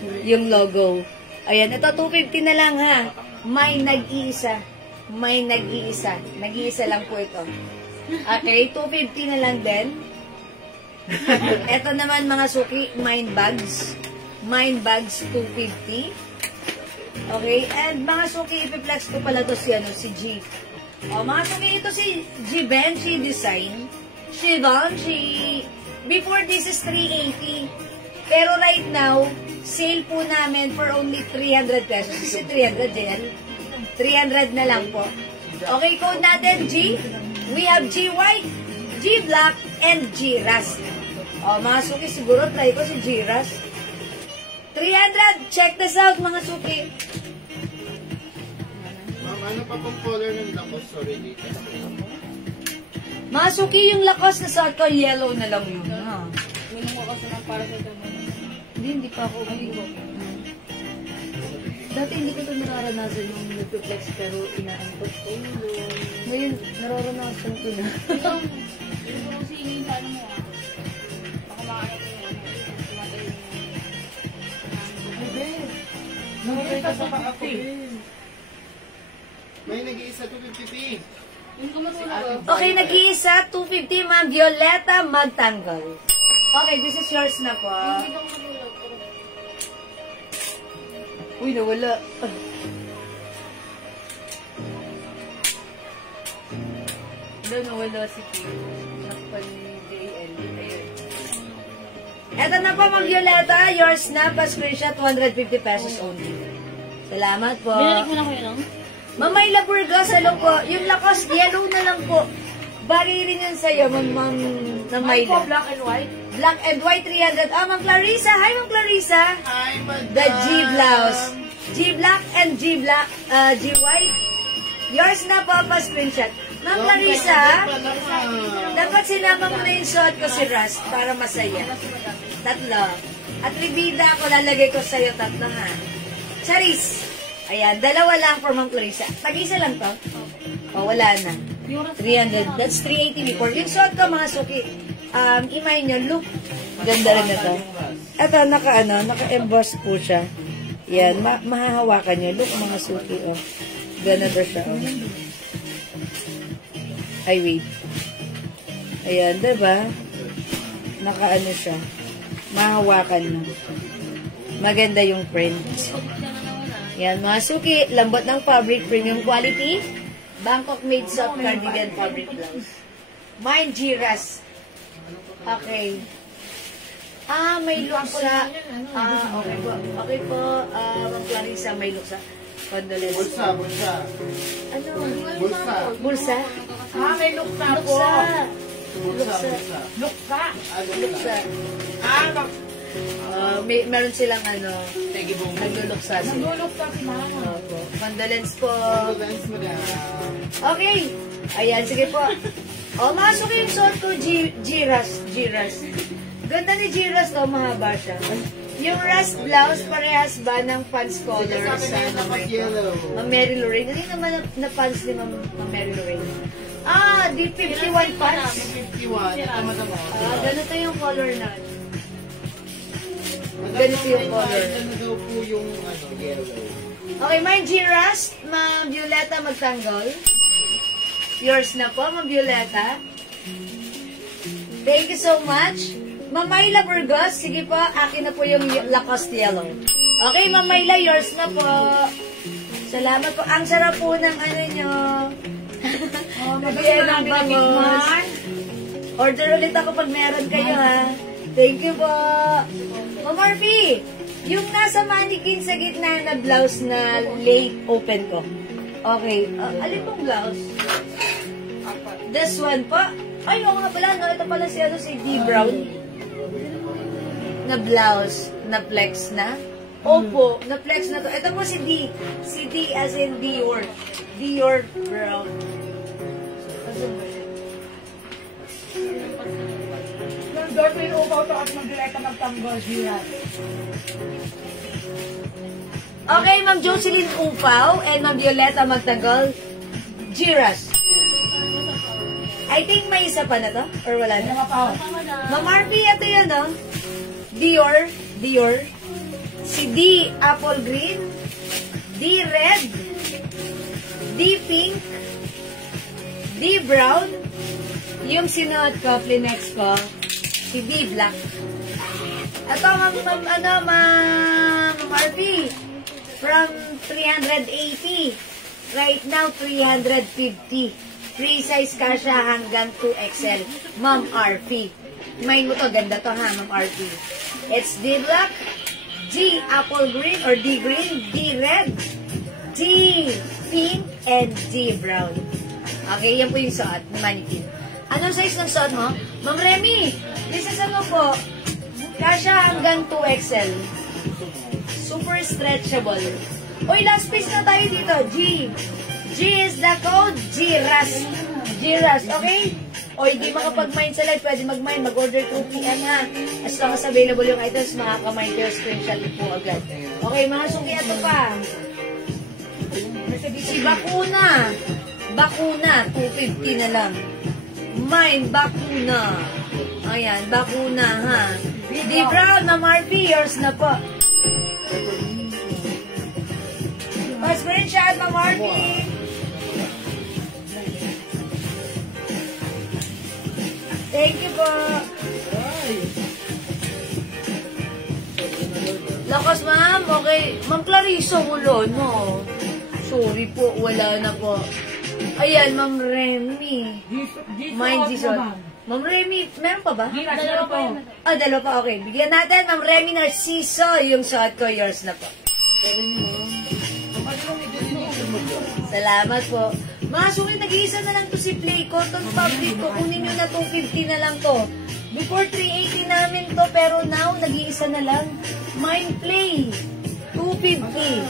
logo. Ayan, ito 250 na lang ha. May nag-iisa. May nag-iisa. Nag-iisa lang po ito. Okay, 250 na lang din. Ito naman mga suki, Mine Bags. Mine Bags, 250. Okay, and mga suki, ipiplex ko pala to si G. O, mga suki, ito si Givenchy Design. Before this is 380. Pero right now, sale po namin for only 300 pesos. Kasi 300 yan. 300 na lang po. Okay, code natin, G. We have G White, G Black, and G Rust. O, mga suki, siguro try ko si G Rust. 300! Check this out, mga suki. Ano pa pong color ng Lacoste? Sorry, dito. Mga suki, yung Lacoste na suot ko, yellow na lang yun. Minum ko kasi ng para sa damo. Hindi pa ako. Dati hindi ko ito nararanasan yung nagpiplex pero inaantot ko. Ngayon, nararanasan ko na. Yung singing sa ano mo baka makakaya ko yung tumatay yung Nag-try ka sa pa-ako. May nag-iisa 250p. yung kumatulog ko. Okay, nag-iisa, 250, Ma'am Violeta Magtanggol. Okay, this is yours na po. Hindi ko matulog. Uy, nawala. Wala, nawala si Kim. Nakpan ni JL. Ayun. Eto na po, Ma'am Violeta. Yours na pa screenshot, 250 pesos only. Salamat po. Binalik mo na ko yun, Mamay Laburga, salo po. Yung Lacoste, yellow na lang po. Bagay rin yan sa'yo, Ma'am Mayla. black and white. Black and white, 300. Ah, Ma'am Clarissa. Hi, Ma'am Clarissa. Hi, madam. The G blouse. G black and G black, G white. Yours na po pa screenshot. Ma'am Clarissa, dapat sinama mo na yung suot ko si Rust para masaya. Tatlo. At ribida ako, lalagay ko sa'yo tatlo ha. Charis. Ayan, dalawa lang for Ma'am Clarissa. Tag-isa lang to? O, wala na. 300. That's 380 before. Yung suot ko mga suki. Imay nyo, look. Ganda rin na to. Ito, naka-emboss po siya. Yan, mahahawakan nyo. Look, mga suki, oh. Ganito siya, oh. Ay, wait. Ayan, diba? Naka-ano siya. Mahahawakan mo. Maganda yung print. Yan, mga suki. Lambot ng fabric, premium quality. Bangkok made soft cardigan fabric blouse. Mine, Giras. Okay. May luksa. Okay po. Okay po, Ma'am Clarissa, may luksa. Condolence. Bulsa. Ano? Bulsa. Bulsa? May luksa po. Luksa. Bulsa. Luksa. Luksa. Meron silang nagluluksa sila. Nagluluksa si mama. Opo. Condolence po. Condolence, madam. Okay. Ayan, sige po. Masok yung suot ko, Giras. Ganda ni Giras to, mahaba siya. Yung Rust blouse, parehas ba ng pants color sa Ma'am Mary Lorraine? Hindi naman na pants ni Ma'am Mary Lorraine. Di 51 pants. 51. Ito, madam. Ganito yung color na. Ganito yung color. Ano daw po yung yellow? Okay, mine Giras, Ma'am Violeta Magtanggol. Yours na po, Ma'am Violeta. Thank you so much. Ma'am Mayla Burgos, sige po, akin na po yung Lacoste yellow. Okay, Ma'am Mayla, yours na po. Salamat po. Ang sarap po ng ano nyo. Magayon ang bangos. Order ulit ako pag meron kayo ha. Thank you po. Ma'am Murphy, yung nasa mannequin sa gitna na blouse na late open ko. Okay, alin pong blouse? This one po. Ay, oo nga pala, no? Ito pala si D. Brown. Na blouse, na flex na. Opo, na flex na to. Ito po si D. Si D as in Dior. Dior Brown. Asan ba siya? Doon may upaw to at mag-direct magtanggol siya. Okay, Ma'am Jocelyn Upaw and Ma'am Violeta Magtanggol. Giras. I think may isa pa na to? Or wala na? Ma'am Arpy, ito yun, no? Dior. Si D, apple green. D, red. D, pink. D, brown. Yung sinuot ko, Plinex ko, si D, black. Ito, Ma'am Arpy, from 380. Right now, 350. Free size ka siya hanggang 2XL. Ma'am RP. Mine mo to, ganda to ha, Ma'am RP. It's D black, D apple green or D green, D red, D pink, and D brown. Okay, yan po yung suot ng mannequin. Anong size ng suot mo? Ma'am Remy, this is ano po? Kasha hanggang 2XL. Super stretchable. Uy, last piece na tayo dito. G is the code. Giras. Giras, okay? O hindi makapag-mine sa live, pwede mag-mine, mag-order 2 PM ha. As long as available yung items, makaka-mine kayo, screenshot po agad. Okay, mga suki, ito pa. Si Bakuna. Bakuna, 250 na lang. Mine, Bakuna. Ayan, Bakuna ha. Di Brown, na Marpy, yours na po. Pa-screenshot, Ma'am Marpy. Thank you po. Lakas, ma'am. Okay. Ma'am Clarissa, wala, no? Sorry po, wala na po. Ayan, Ma'am Remy. Mind Jesus. Ma'am Remy, meron pa ba? Dalawa pa. Dalawa pa, okay. Bigyan natin, Ma'am Remy Narciso. Yung suot ko, yours na po. Salamat po. Mga suki, nag-iisa na lang to si Play Cotton Fabric ko. Kunin nyo na 250 na lang to. Before 380 namin to, pero now, nag-iisa na lang. Mine Play, 250.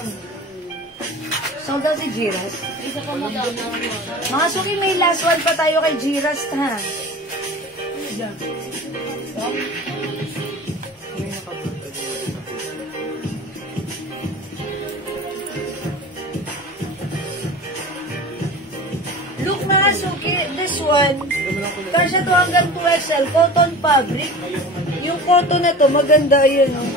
Sold out si Giras. Isa pa maganda. Mga suki, may last one pa tayo kay Giras, ha? Look, mga suki, this one, kasya to hanggang 2XL, cotton fabric. Yung cotton na to, maganda yun, oh.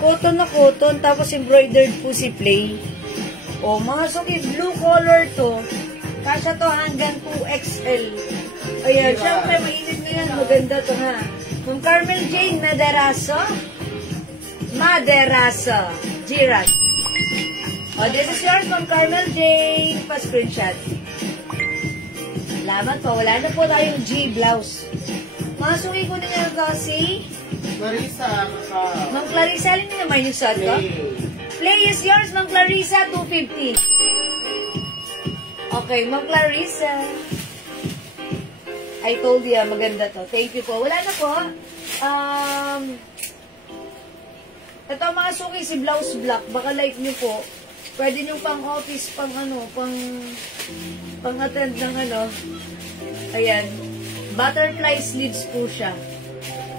Cotton na cotton, tapos embroidered po si Play. O, mga suki, blue color to, kasya to hanggang 2XL. Ayan, syempre, mainit na yan, maganda to, ha. Kung Carmel Jane, Maderaso, Giras. O, this is yours from Carmel Jane, pa-screenshot. Salamat po. Wala na po tayong G-blouse. Mga suki ko na nga ito si Clarissa. Ma'am Clarissa. Alin naman yung suot ko? Play is yours, Ma'am Clarissa. 250. Okay, Ma'am Clarissa. I told you, maganda to. Thank you po. Wala na po. Ito mga suki, si blouse black. Baka like nyo po. Pwede nyo pang office, pang attend ng ayan, butterfly sleeves po siya.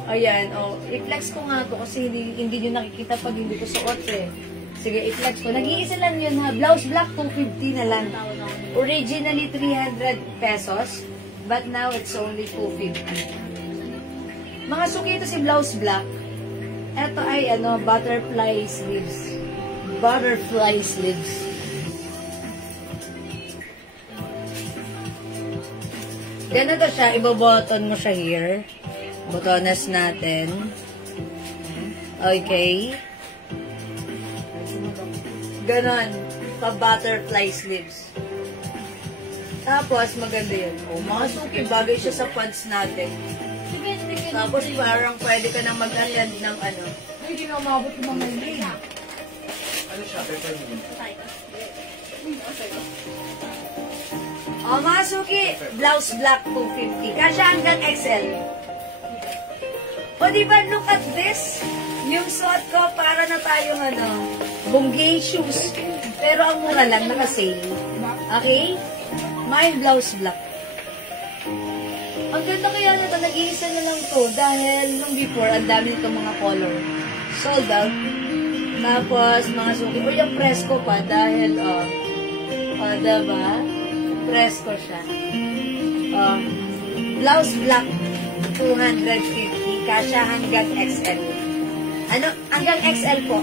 Ayan, i-flex ko nga to kasi hindi nyo nakikita pag hindi ko suot eh. Sige, i-flex ko. Nag-iisa lang yun ha, blouse black 250 na lang. Originally 300 pesos, but now it's only 250. Mga suki, ito si blouse black. Ito ay butterfly sleeves. Butterfly sleeves. Ganito siya, iboboton mo siya here. Botones natin. Okay. Ganon. Pa-butterfly sleeves. Tapos, maganda yun. Mga suki, bagay siya sa pants natin. Tapos, parang pwede ka nang mag-attend ng Hindi na umabot yung mga hindi. Ano siya? Mga suki, blouse black 250. Kasya hanggang XL. O diba, look at this. Yung suot ko, para na tayong bunggay shoes. Pero ang mura lang, naka-sale. Okay? Mine blouse black. Ang ganda kaya nito, nag-iisa na lang to. Dahil nung before, ang dami nito mga color. Sold out. Tapos, mga suki, yung presko pa. Dahil, diba? Presko siya. Blouse black, 250. Kasya hanggang XL. Hanggang XL po.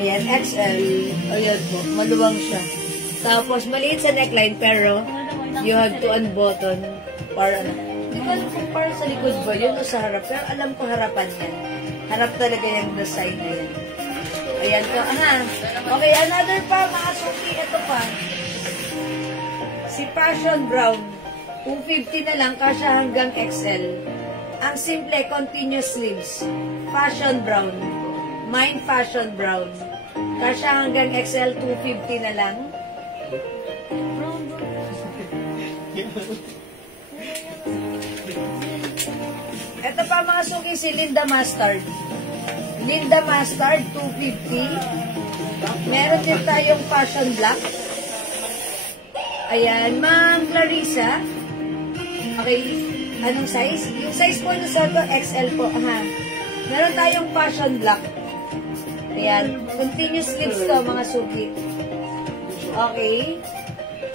Ayan, XL. Ayan po, maluwang siya. Tapos, maliit sa neckline, pero you have to unbutton. Para Hindi ko alam kung para sa likod ba yun o sa harap. Pero alam ko harapan yan. Harap talaga yung design na yan. Ayan po. Okay, another pa, mga suki. Ito pa. Si Passion Brown. 250 na lang, kasya hanggang XL. Ang simple, continuous sleeves. Passion Brown. Mine Passion Brown. Kasya hanggang XL, 250 na lang. Ito pa mga suki, si Linda Mustard. Linda Mustard, 250. Meron din tayong Passion Black. Ayan, Ma'am Clarissa. Okay, anong size? Yung size po ng suot ko, XL po. Ha. Meron tayong fashion black. Ayan. Continuous sleeves to, mga suki. Okay.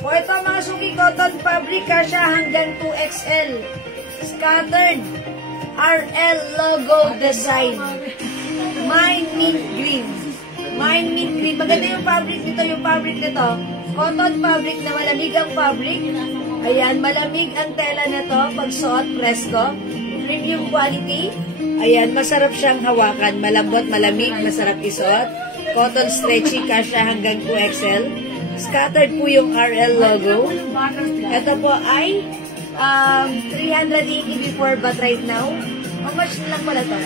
O ito, mga suki, cotton fabric, kasya hanggang 2XL. Scattered. RL logo design. Mine mint green. Mine mint green. Maganda yung fabric nito, cotton fabric na malamig ang fabric. Ayan, malamig ang tela nito pag suot, presko. Premium quality. Ayan, masarap siyang hawakan. Malambot, malamig, masarap isuot. Cotton stretchy, kasya hanggang 2XL. Scattered po yung RL logo. Ito po ay 380 before, but right now, how much na lang pala ito?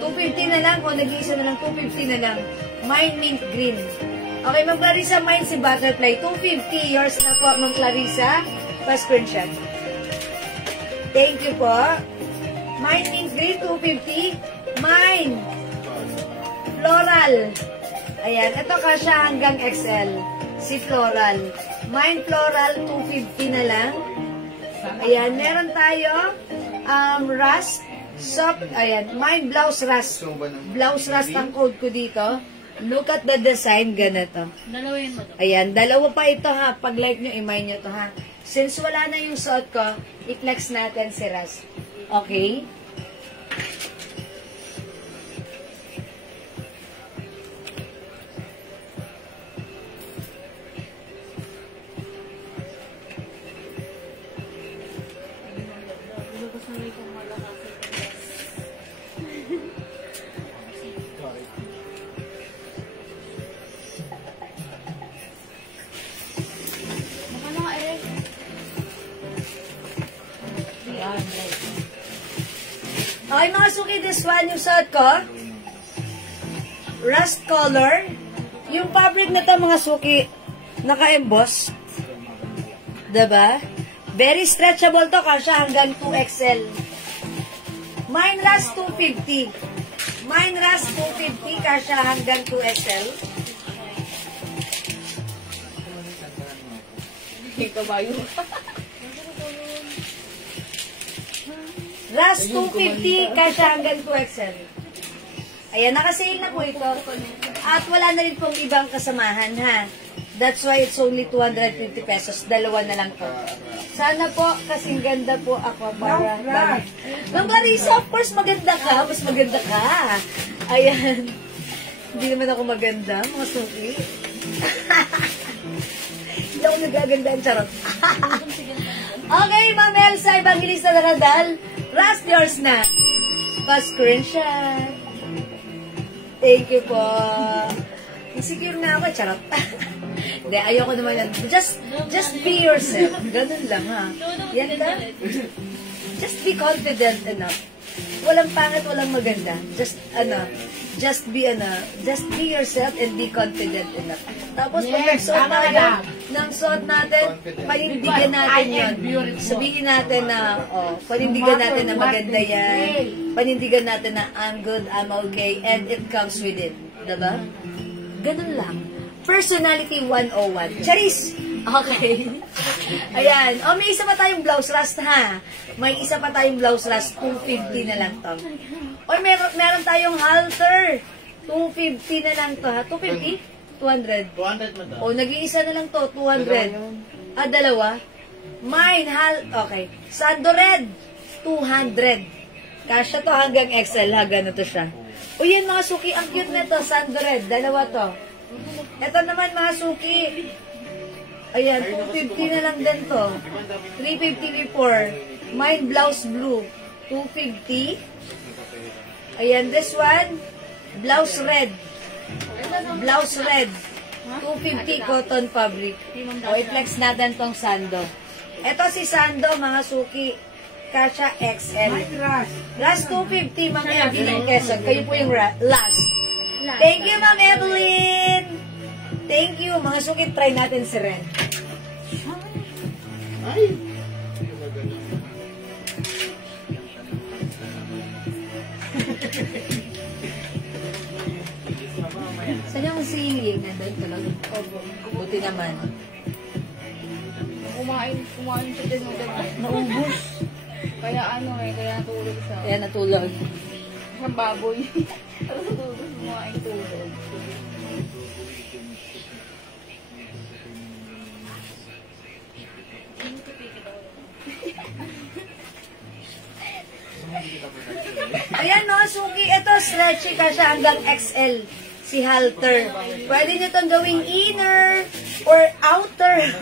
250 na lang, o nag-iisa na lang, 250 na lang. Mine mint green. Okay, Ma'am Clarissa, mine si Butterfly, 250. Yours na po, Ma'am Clarissa. Pa-screenshot. Thank you po. Mine mint green, 250. Mine floral. Ayan, ito kasya hanggang XL. Si floral. Mine floral, 250 na lang. Ayan, meron tayo rust, soft, ayan, mine blouse rust. Blouse rust ang code ko dito. Look at the design, ganito. Dalawin mo to. Ayan, dalawa pa ito ha. Pag like nyo, i-mine nyo to ha. Since wala na yung suot ko, i-flex natin si rust. Okay? Okay, mga suki, this one yung suot ko. Rust color. Yung fabric na to, mga suki, naka-emboss. Diba? Very stretchable to, kasya hanggang 2XL. Mine rust 250. Mine rust 250, kasya hanggang 2XL. Ito ba yun? Rust 250, kasya hanggang 2XL. Ayan, nakasale na po ito. At wala na rin pong ibang kasamahan, ha? That's why it's only 250 pesos. Dalawa na lang po. Sana po, kasing ganda po ako para... Ma'am Clarissa, of course, maganda ka. Mas maganda ka. Ayan. Hindi naman ako maganda, mga suki. Hindi ako nagagandaan, charot. Okay, Ma'am Elsa, Evangelista Naradal. Rust, yours na. Pa-screenshot. Thank you po. Insecure na ako, charot. Hindi, ayoko naman yan. Just be yourself. Ganun lang, ha? Yan lang. Just be confident enough. Walang pangit, walang maganda. Just be yourself and be confident enough. Tapos, pag nagsuot tayo ng suot natin, panindigan natin yun. Sabihin natin na, panindigan natin na maganda yan. Panindigan natin na I'm good, I'm okay, and it comes with it. Diba? Ganun lang. Personality 101. Charis! Okay. Ayan. O, may isa pa tayong blouse rust, ha? May isa pa tayong blouse rust. 250 na lang to. O, meron tayong halter. 250 na lang to, ha? 250? 200. 200 mo to. O, nag-iisa na lang to. 200. Ah, dalawa? Mine, okay. Sando red. 200. Kasya to hanggang XL, ha? Ganito siya. O, yan mga suki. Ang cute na to. Sando red. Dalawa to. Ito naman mga suki. Ayan, 250 na lang din to. 350 before. Mine blouse blue. 250. Ayan, this one. Blouse red. Blouse red. 250 cotton fabric. O, i-flex natin tong Sando. Ito si Sando, mga suki. Kasha XL. Last 250, Ma'am Evelyn Quezon. Kayo po yung last. Thank you, Ma'am Evelyn. Thank you. Mga suki, try natin si Ren. Ay! Saan yung si Nandun talaga? Buti naman. kumain siya din ng dalawa. Naubos. Kaya kaya natulog siya. Kaya natulog. Ang baboy. Tapos natulog, kumain tulog. Ayan no, Suki, ito stretchy ka siya hanggang XL. Si halter. Pwede nyo itong gawing inner or outer.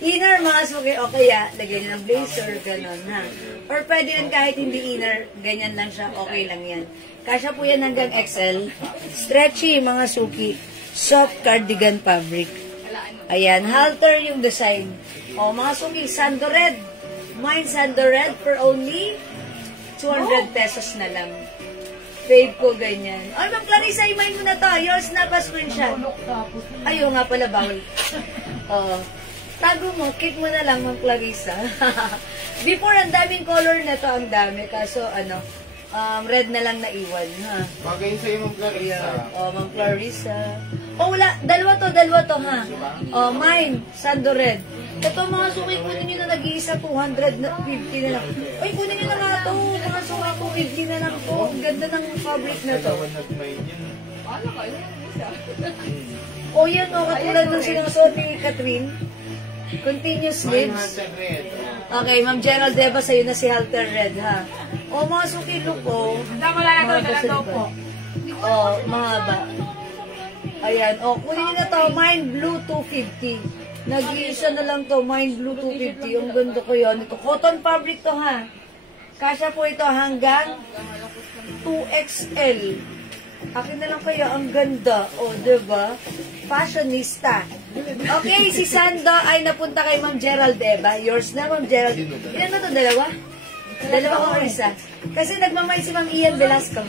Inner mga Suki, o kaya lagyan nyo ng blazer, gano'n ha. Or pwede yun kahit hindi inner, ganyan lang siya, okay lang yan. Kasya po yan hanggang XL. Stretchy mga Suki. Soft cardigan fabric. Ayan, halter yung design. O mga Suki, Sando Red. Mine Sando Red for only 200 pesos na lang. Fave ko ganyan. Ay, Ma'am Clarissa, imayin mo na to. Yours na pa screenshot. Ayaw nga pala, bawal. Tago mo, keep mo na lang, Ma'am Clarissa. Before, ang daming color na to, ang dami. Kaso, red na lang naiwan, ha? Bagay sa'yo, Ma'am Clarissa. Ma'am Clarissa. Wala. Dalawa to, ha? Mine, Sando Red. Ito, mga Suki, kunin nyo na nag-iisa, 250 na lang. Uy, kunin nyo na nga to. Mga Suki, 250 na lang to. Ang ganda ng fabric na to. Paano kayo? Isa. Yan, katulad ng sinusuot ni Catherine. Continuous sleeves. Okay, Ma'am Gerald Deva, sa'yo na si Halter Red, ha? Mga Suki, look, mahaba. Ayan, kunin nyo na to. Mine Blue 250. Nag-iisa na lang to, Mine Blue 250. Ang ganda ko yun. Ito, cotton fabric to, ha? Kasya po ito hanggang 2XL. Akin na lang kaya, ang ganda. Diba? Fashionista. Okay, si Sando ay napunta kay Ma'am Gerald Deva. Yours na, Ma'am Gerald. Ilan na to, dalawa? Dalawa ko isa. Kasi nagmamay si Ma'am Ian Velasco.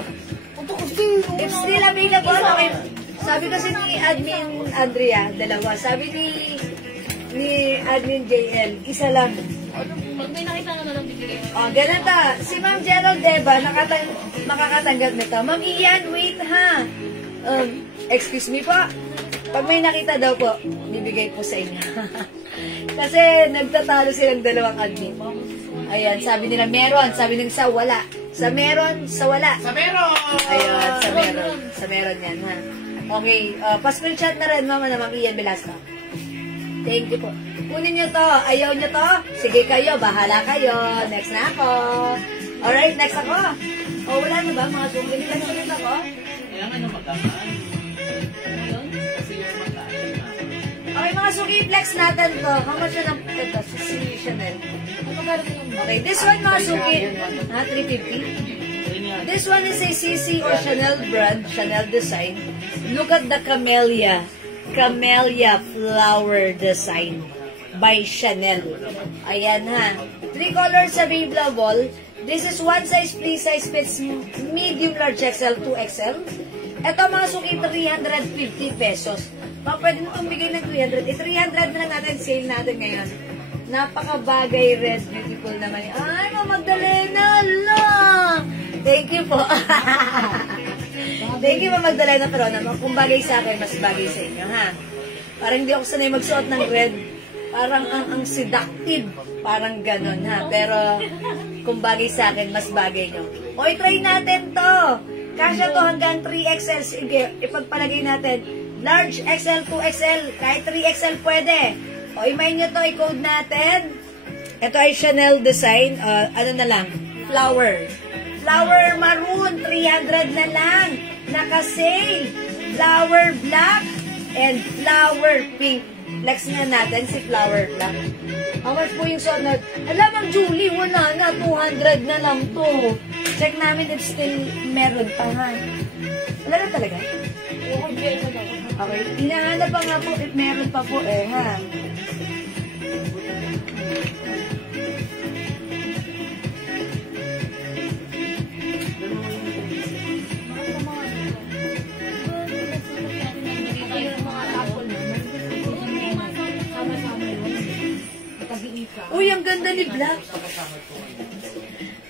It's still available. Okay. Sabi kasi ni Admin Andrea, dalawa. Sabi ni Admin JL, isa lang. Pag may nakita na lang bigay. Ganun ta. Si Ma'am Gerald Deva, makakatanggap nito. Ma'am Ian, wait ha. Excuse me po. Pag may nakita daw po, bibigay po sa inyo. Kasi nagtatalo silang dalawang admin. Ayan, sabi nila meron. Sabi nila sa wala. Sa meron, sa wala. Sa meron! Ayan, sa meron. Sa meron yan, ha. Okay, pa-screenshot na rin, Mama, na Ma'am Ian Velasco. Thank you po. Kunin nyo to. Ayaw nyo to? Sige kayo, bahala kayo. Next na ako. Alright, next ako. Wala na ba? Mga sungin lang ulit ako. Kailangan na magamaan. Okay, mga suki, flex natin to. How much yun ang ito? Si Chanel. Okay, this one mga suki. 350. This one is a CC or Chanel brand, Chanel design. Look at the camellia. Camellia flower design by Chanel. Ayan ha. 3 colors available. This is one size, free size fits medium, large XL, 2XL. Ito mga suki, 350 pesos. Pwede na itong bigay ng 300. 300 na lang natin, sale natin ngayon. Napakabagay, red, beautiful naman. Ay, Ma'am Magdalena, Allah! Thank you po. Thank you, Ma'am Magdalena, pero naman, kung bagay sa akin, mas bagay sa inyo, ha? Parang hindi ako sanay magsuot ng red. Parang ang seductive. Parang ganun, ha? Pero, kung bagay sa akin, mas bagay nyo. O, i-try natin to. Kasya to hanggang 3XL. Sige, ipagpalagay natin. Large XL, 2XL, kahit 3XL pwede. O, imay nyo to, i-code natin. Ito ay Chanel design. Ano na lang? Flower. Flower maroon, 300 na lang. Naka-sale. Flower black and flower pink. Flex nga natin si flower black. How much po yung suot na? Alam, Ma'am Julie, wala na. 200 na lang to. Check namin if still meron pa, ha? Wala na talaga? Okay. Hinahanap pa nga po if meron pa po, ha? Uy, ang ganda ni Black.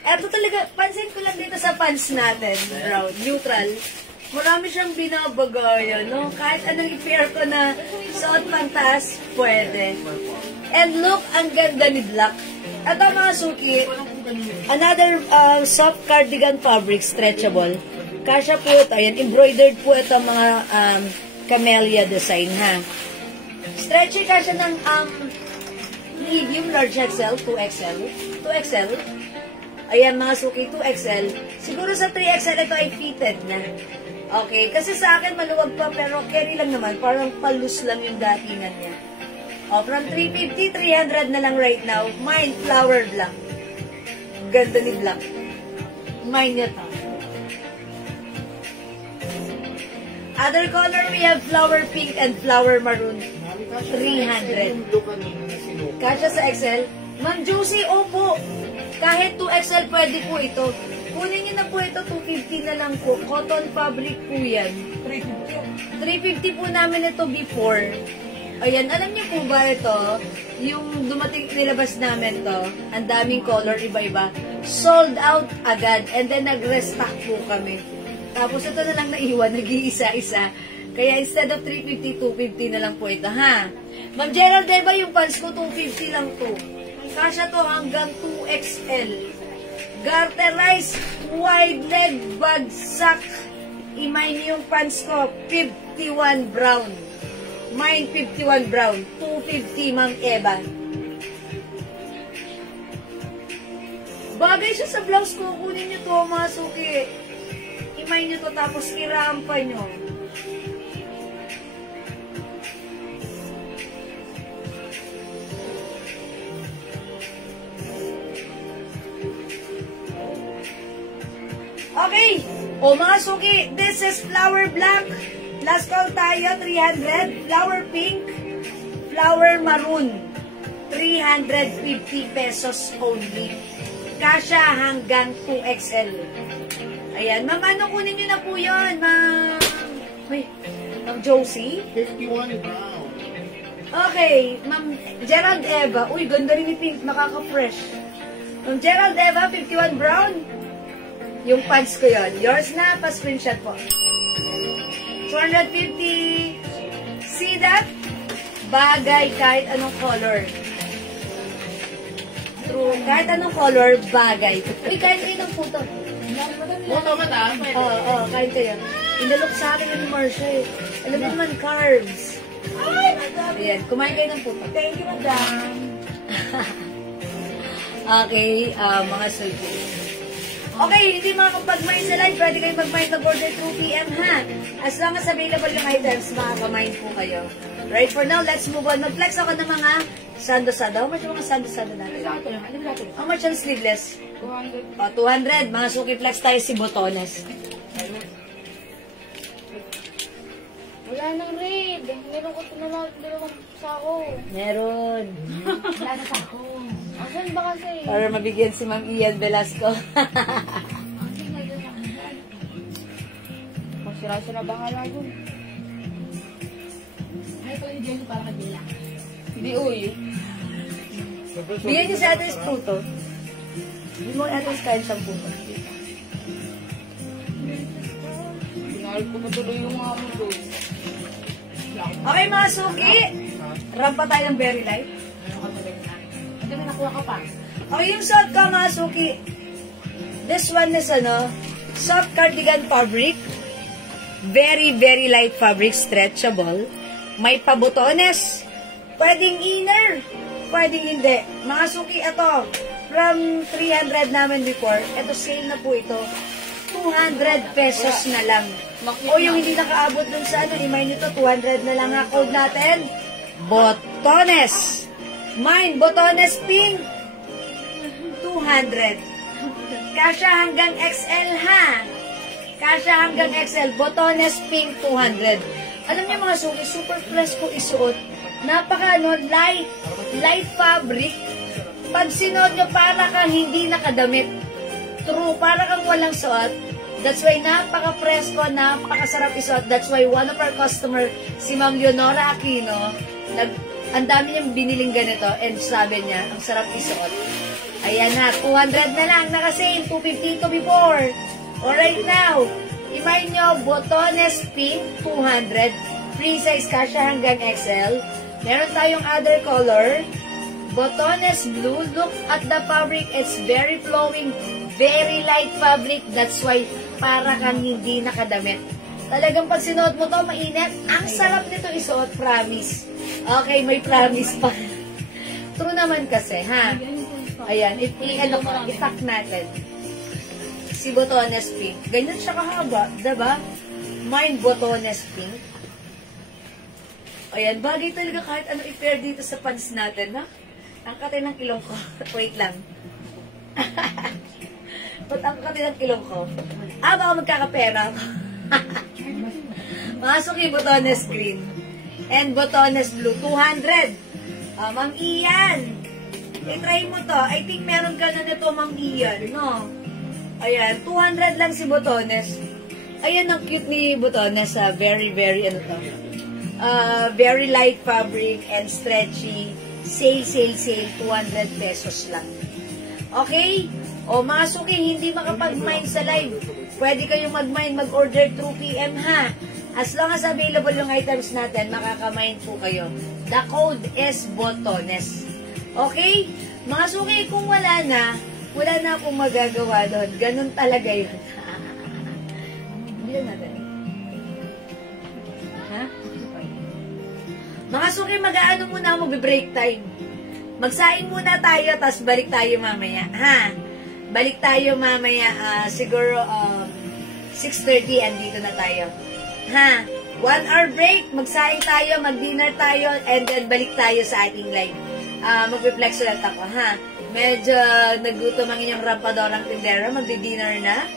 Eto talaga, pansin ko lang dito sa pants natin, brown, neutral. Marami siyang binabagayan, no? Kahit anong i-pair ko na suot pantas, pwede. And look, ang ganda ni Black. Ito mga suki, another soft cardigan fabric, stretchable. Kasha po ito, ayan, embroidered po ito mga camellia design, ha. Stretchy kasha ng medium, large XL, 2XL. 2XL. Ayan mga suki, 2XL. Siguro sa 3XL ito ay fitted na. Okay, kasi sa akin maluwag pa pero carry lang naman. Parang palus lang yung datingan niya. O, from 350, 300 na lang right now. Mine, flowered lang. Ganda ni Black. Mine niya to. Other color, we have flower pink and flower maroon. 300. Kasha sa XL. Ma'am Josie, opo. Kahit 2XL pwede po ito. Kunin niyo na po ito, 250 na lang po. Cotton fabric po yan. 350 po namin ito before. Ayan, alam niyo po ba ito? Yung dumating, nilabas namin to, ang daming color, iba-iba. Sold out agad. And then nag-restock po kami. Tapos ito na lang naiwan, nag-iisa-isa. Kaya instead of 350, 250 na lang po ito, ha? Ma'am Gerald, diba yung pants ko, 250 lang to. Kasya to hanggang 2XL. Garterized, wide leg, bagsak. Imay niyo yung pants ko, 51 brown. Mine, 51 brown. 250, Ma'am Eva. Bagay siya sa blouse ko. Kunin niyo to, mga suki. Imay niyo to, tapos irampa niyo. Okay. O mga suki, this is flower black. Last call tayo, 300. Flower pink. Flower maroon. 350 pesos only. Kasha hanggang 2XL. Ayan. Ma'am, ano kunin niyo na po yun? Ma'am Josie? 51 brown. Okay. Ma'am Gerald Eva. Uy, ganda rin ni pink. Nakaka-fresh. Ma'am Gerald Eva, 51 brown. Yung pants ko yun. Yours na, pa-screenshot po. 250. See that? Bagay kahit anong color. True. Kahit anong color, bagay. Uy, kahit kayo ng puto. Puto mata? Oo, kahit kayo. Inalok sa akin yung Marcia eh. Alam mo naman, carbs. Ay, madam. Ayan, kumain kayo ng puto. Thank you, madam. Okay, mga sulti. Okay, hindi makakapag-mind sa live. Pwede kayo mag-mind ng order 2 p.m. ha. As long as available yung items, makaka-mind po kayo. Right, for now, let's move on. Mag-flex ako ng mga sando-sando. How much yung mga sando-sando natin? How much yung sleeveless? 200. 200. Mga suki flex tayo si Botones. Wala nang raid. Meron ko dalawang sako. Meron. Wala na sako. Asan ba kasi? Para mabigyan si Ma'am Ian Velasco. Sira-sira bahala dun. Ay, ito yung jelly para kabila. Hindi, uy. Bigyan niyo sa atin puto. Hindi mo atin kain siyang puto. Pinahal ko matuloy yung mga mo doon. Okay mga suki. Rampa tayo ng very light. Ito na nakuha ka pa. Okay, yung suot ko mga suki. This one is soft cardigan fabric. Very, very light fabric. Stretchable. May pabutones. Pwedeng inner. Pwedeng hindi. Mga suki, ito. From 300 namin before. Ito, sale na po ito. 200 pesos na lang. O yung hindi nakaabot dun sa imay nito, 200 na lang ang code natin. Botones. Mine, Botones pink. 200. Kasha hanggang XL ha. Kasha hanggang XL. Botones pink 200. Alam niyo mga suki, super fresco isuot. Napaka light fabric. Pag sinuot nyo, para kang hindi nakadamit. True, para kang walang suot. That's why napaka-fresco, napakasarap isuot. That's why one of our customer, si Ma'am Leonora Aquino, ang dami niyang biniling ganito and sabi niya, ang sarap isuot. Ayan na, 200 na lang, naka-sale, 250 to before. Alright now, imay nyo, Botones pink, 200, free size kasha hanggang XL. Meron tayong other color, Botones Blue. Look at the fabric. It's very flowing. Very light fabric. That's why para kang hindi nakadamit. Talagang pag sinuot mo to, mainit. Ang sarap nito isuot, promise. Okay, may promise pa. True naman kasi, ha? Ayan, i-tuck natin. Si Botones Pink. Ganyan siya kahaba, diba? Mine Botones Pink. Ayan, bagay talaga kahit ano i-pair dito sa pants natin, ha? Ang kate ng ilong ko. Wait lang. Ba't ang kate ng ilong ko? Baka magkakapera ako. Mga suki, Botones Green. And Botones Blue, 200. Ma'am Ian. I-try mo to. I think meron ka na nito, Ma'am Ian, no? Ayan, 200 lang si Botones. Ayan, ang cute ni Botones. Very, very, ano to? Very light fabric and stretchy. Sale, sale, sale. 200 pesos lang. Okay? O, mga suki, hindi makapag-mine sa live. Pwede kayong mag-mine, mag-order through PM, ha? As long as available yung items natin, makaka-mine po kayo. The code is Botones. Okay? Mga suki, kung wala na akong magagawa doon. Ganun talaga yun. Bilan natin. Ha? Mga suki, mag-aano muna, mag-break time. Magsaing muna tayo, tapos balik tayo mamaya. Ha? Balik tayo mamaya, siguro 6:30, andito na tayo. Ha? 1 hour break, magsaing tayo, mag-dinner tayo, and then balik tayo sa ating live. Mag-reflex ulit ako, ha? Medyo nagutom ang inyong rampadorang tindera, magdi-dinner na,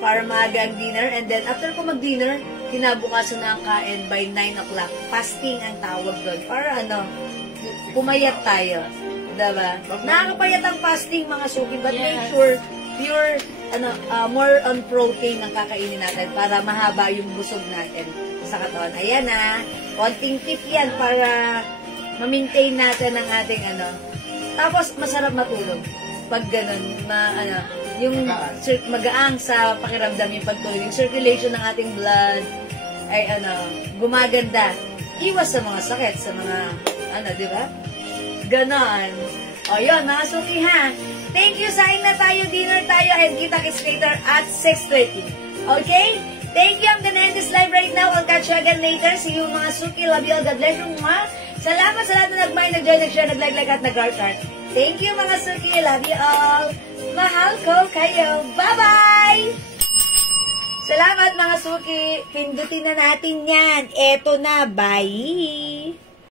para maaga ang dinner, and then after ko mag-dinner, kinabukasan na ang kain by 9 o'clock. Fasting ang tawag doon, para pumayat tayo. Diba? Nakakapayat ang fasting, mga suki, but make sure pure, more on protein ang kakainin natin para mahaba yung busog natin sa katawan. Ayan konting tip yan para ma-maintain natin ang ating Tapos, masarap matulog. Pag ganun, yung magaang sa pakiramdam yung pagtulog, yung circulation ng ating blood ay gumaganda. Iwas sa mga sakit, sa mga di ba? Ganon. O yun, mga suki, ha. Thank you, saing na tayo, dinner tayo, and kita-kits later at 6:30. Okay? Thank you. I'm gonna end this live right now. I'll catch you again later. See you, mga suki. Love you all. God bless you, mga. Salamat sa lahat na nag-mind, nag-join, nag-share, nag-like, at nag-heart. Thank you, mga suki. Love you all. Mahal ko kayo. Bye-bye! Salamat, mga suki. Pindutin na natin yan. Eto na. Bye!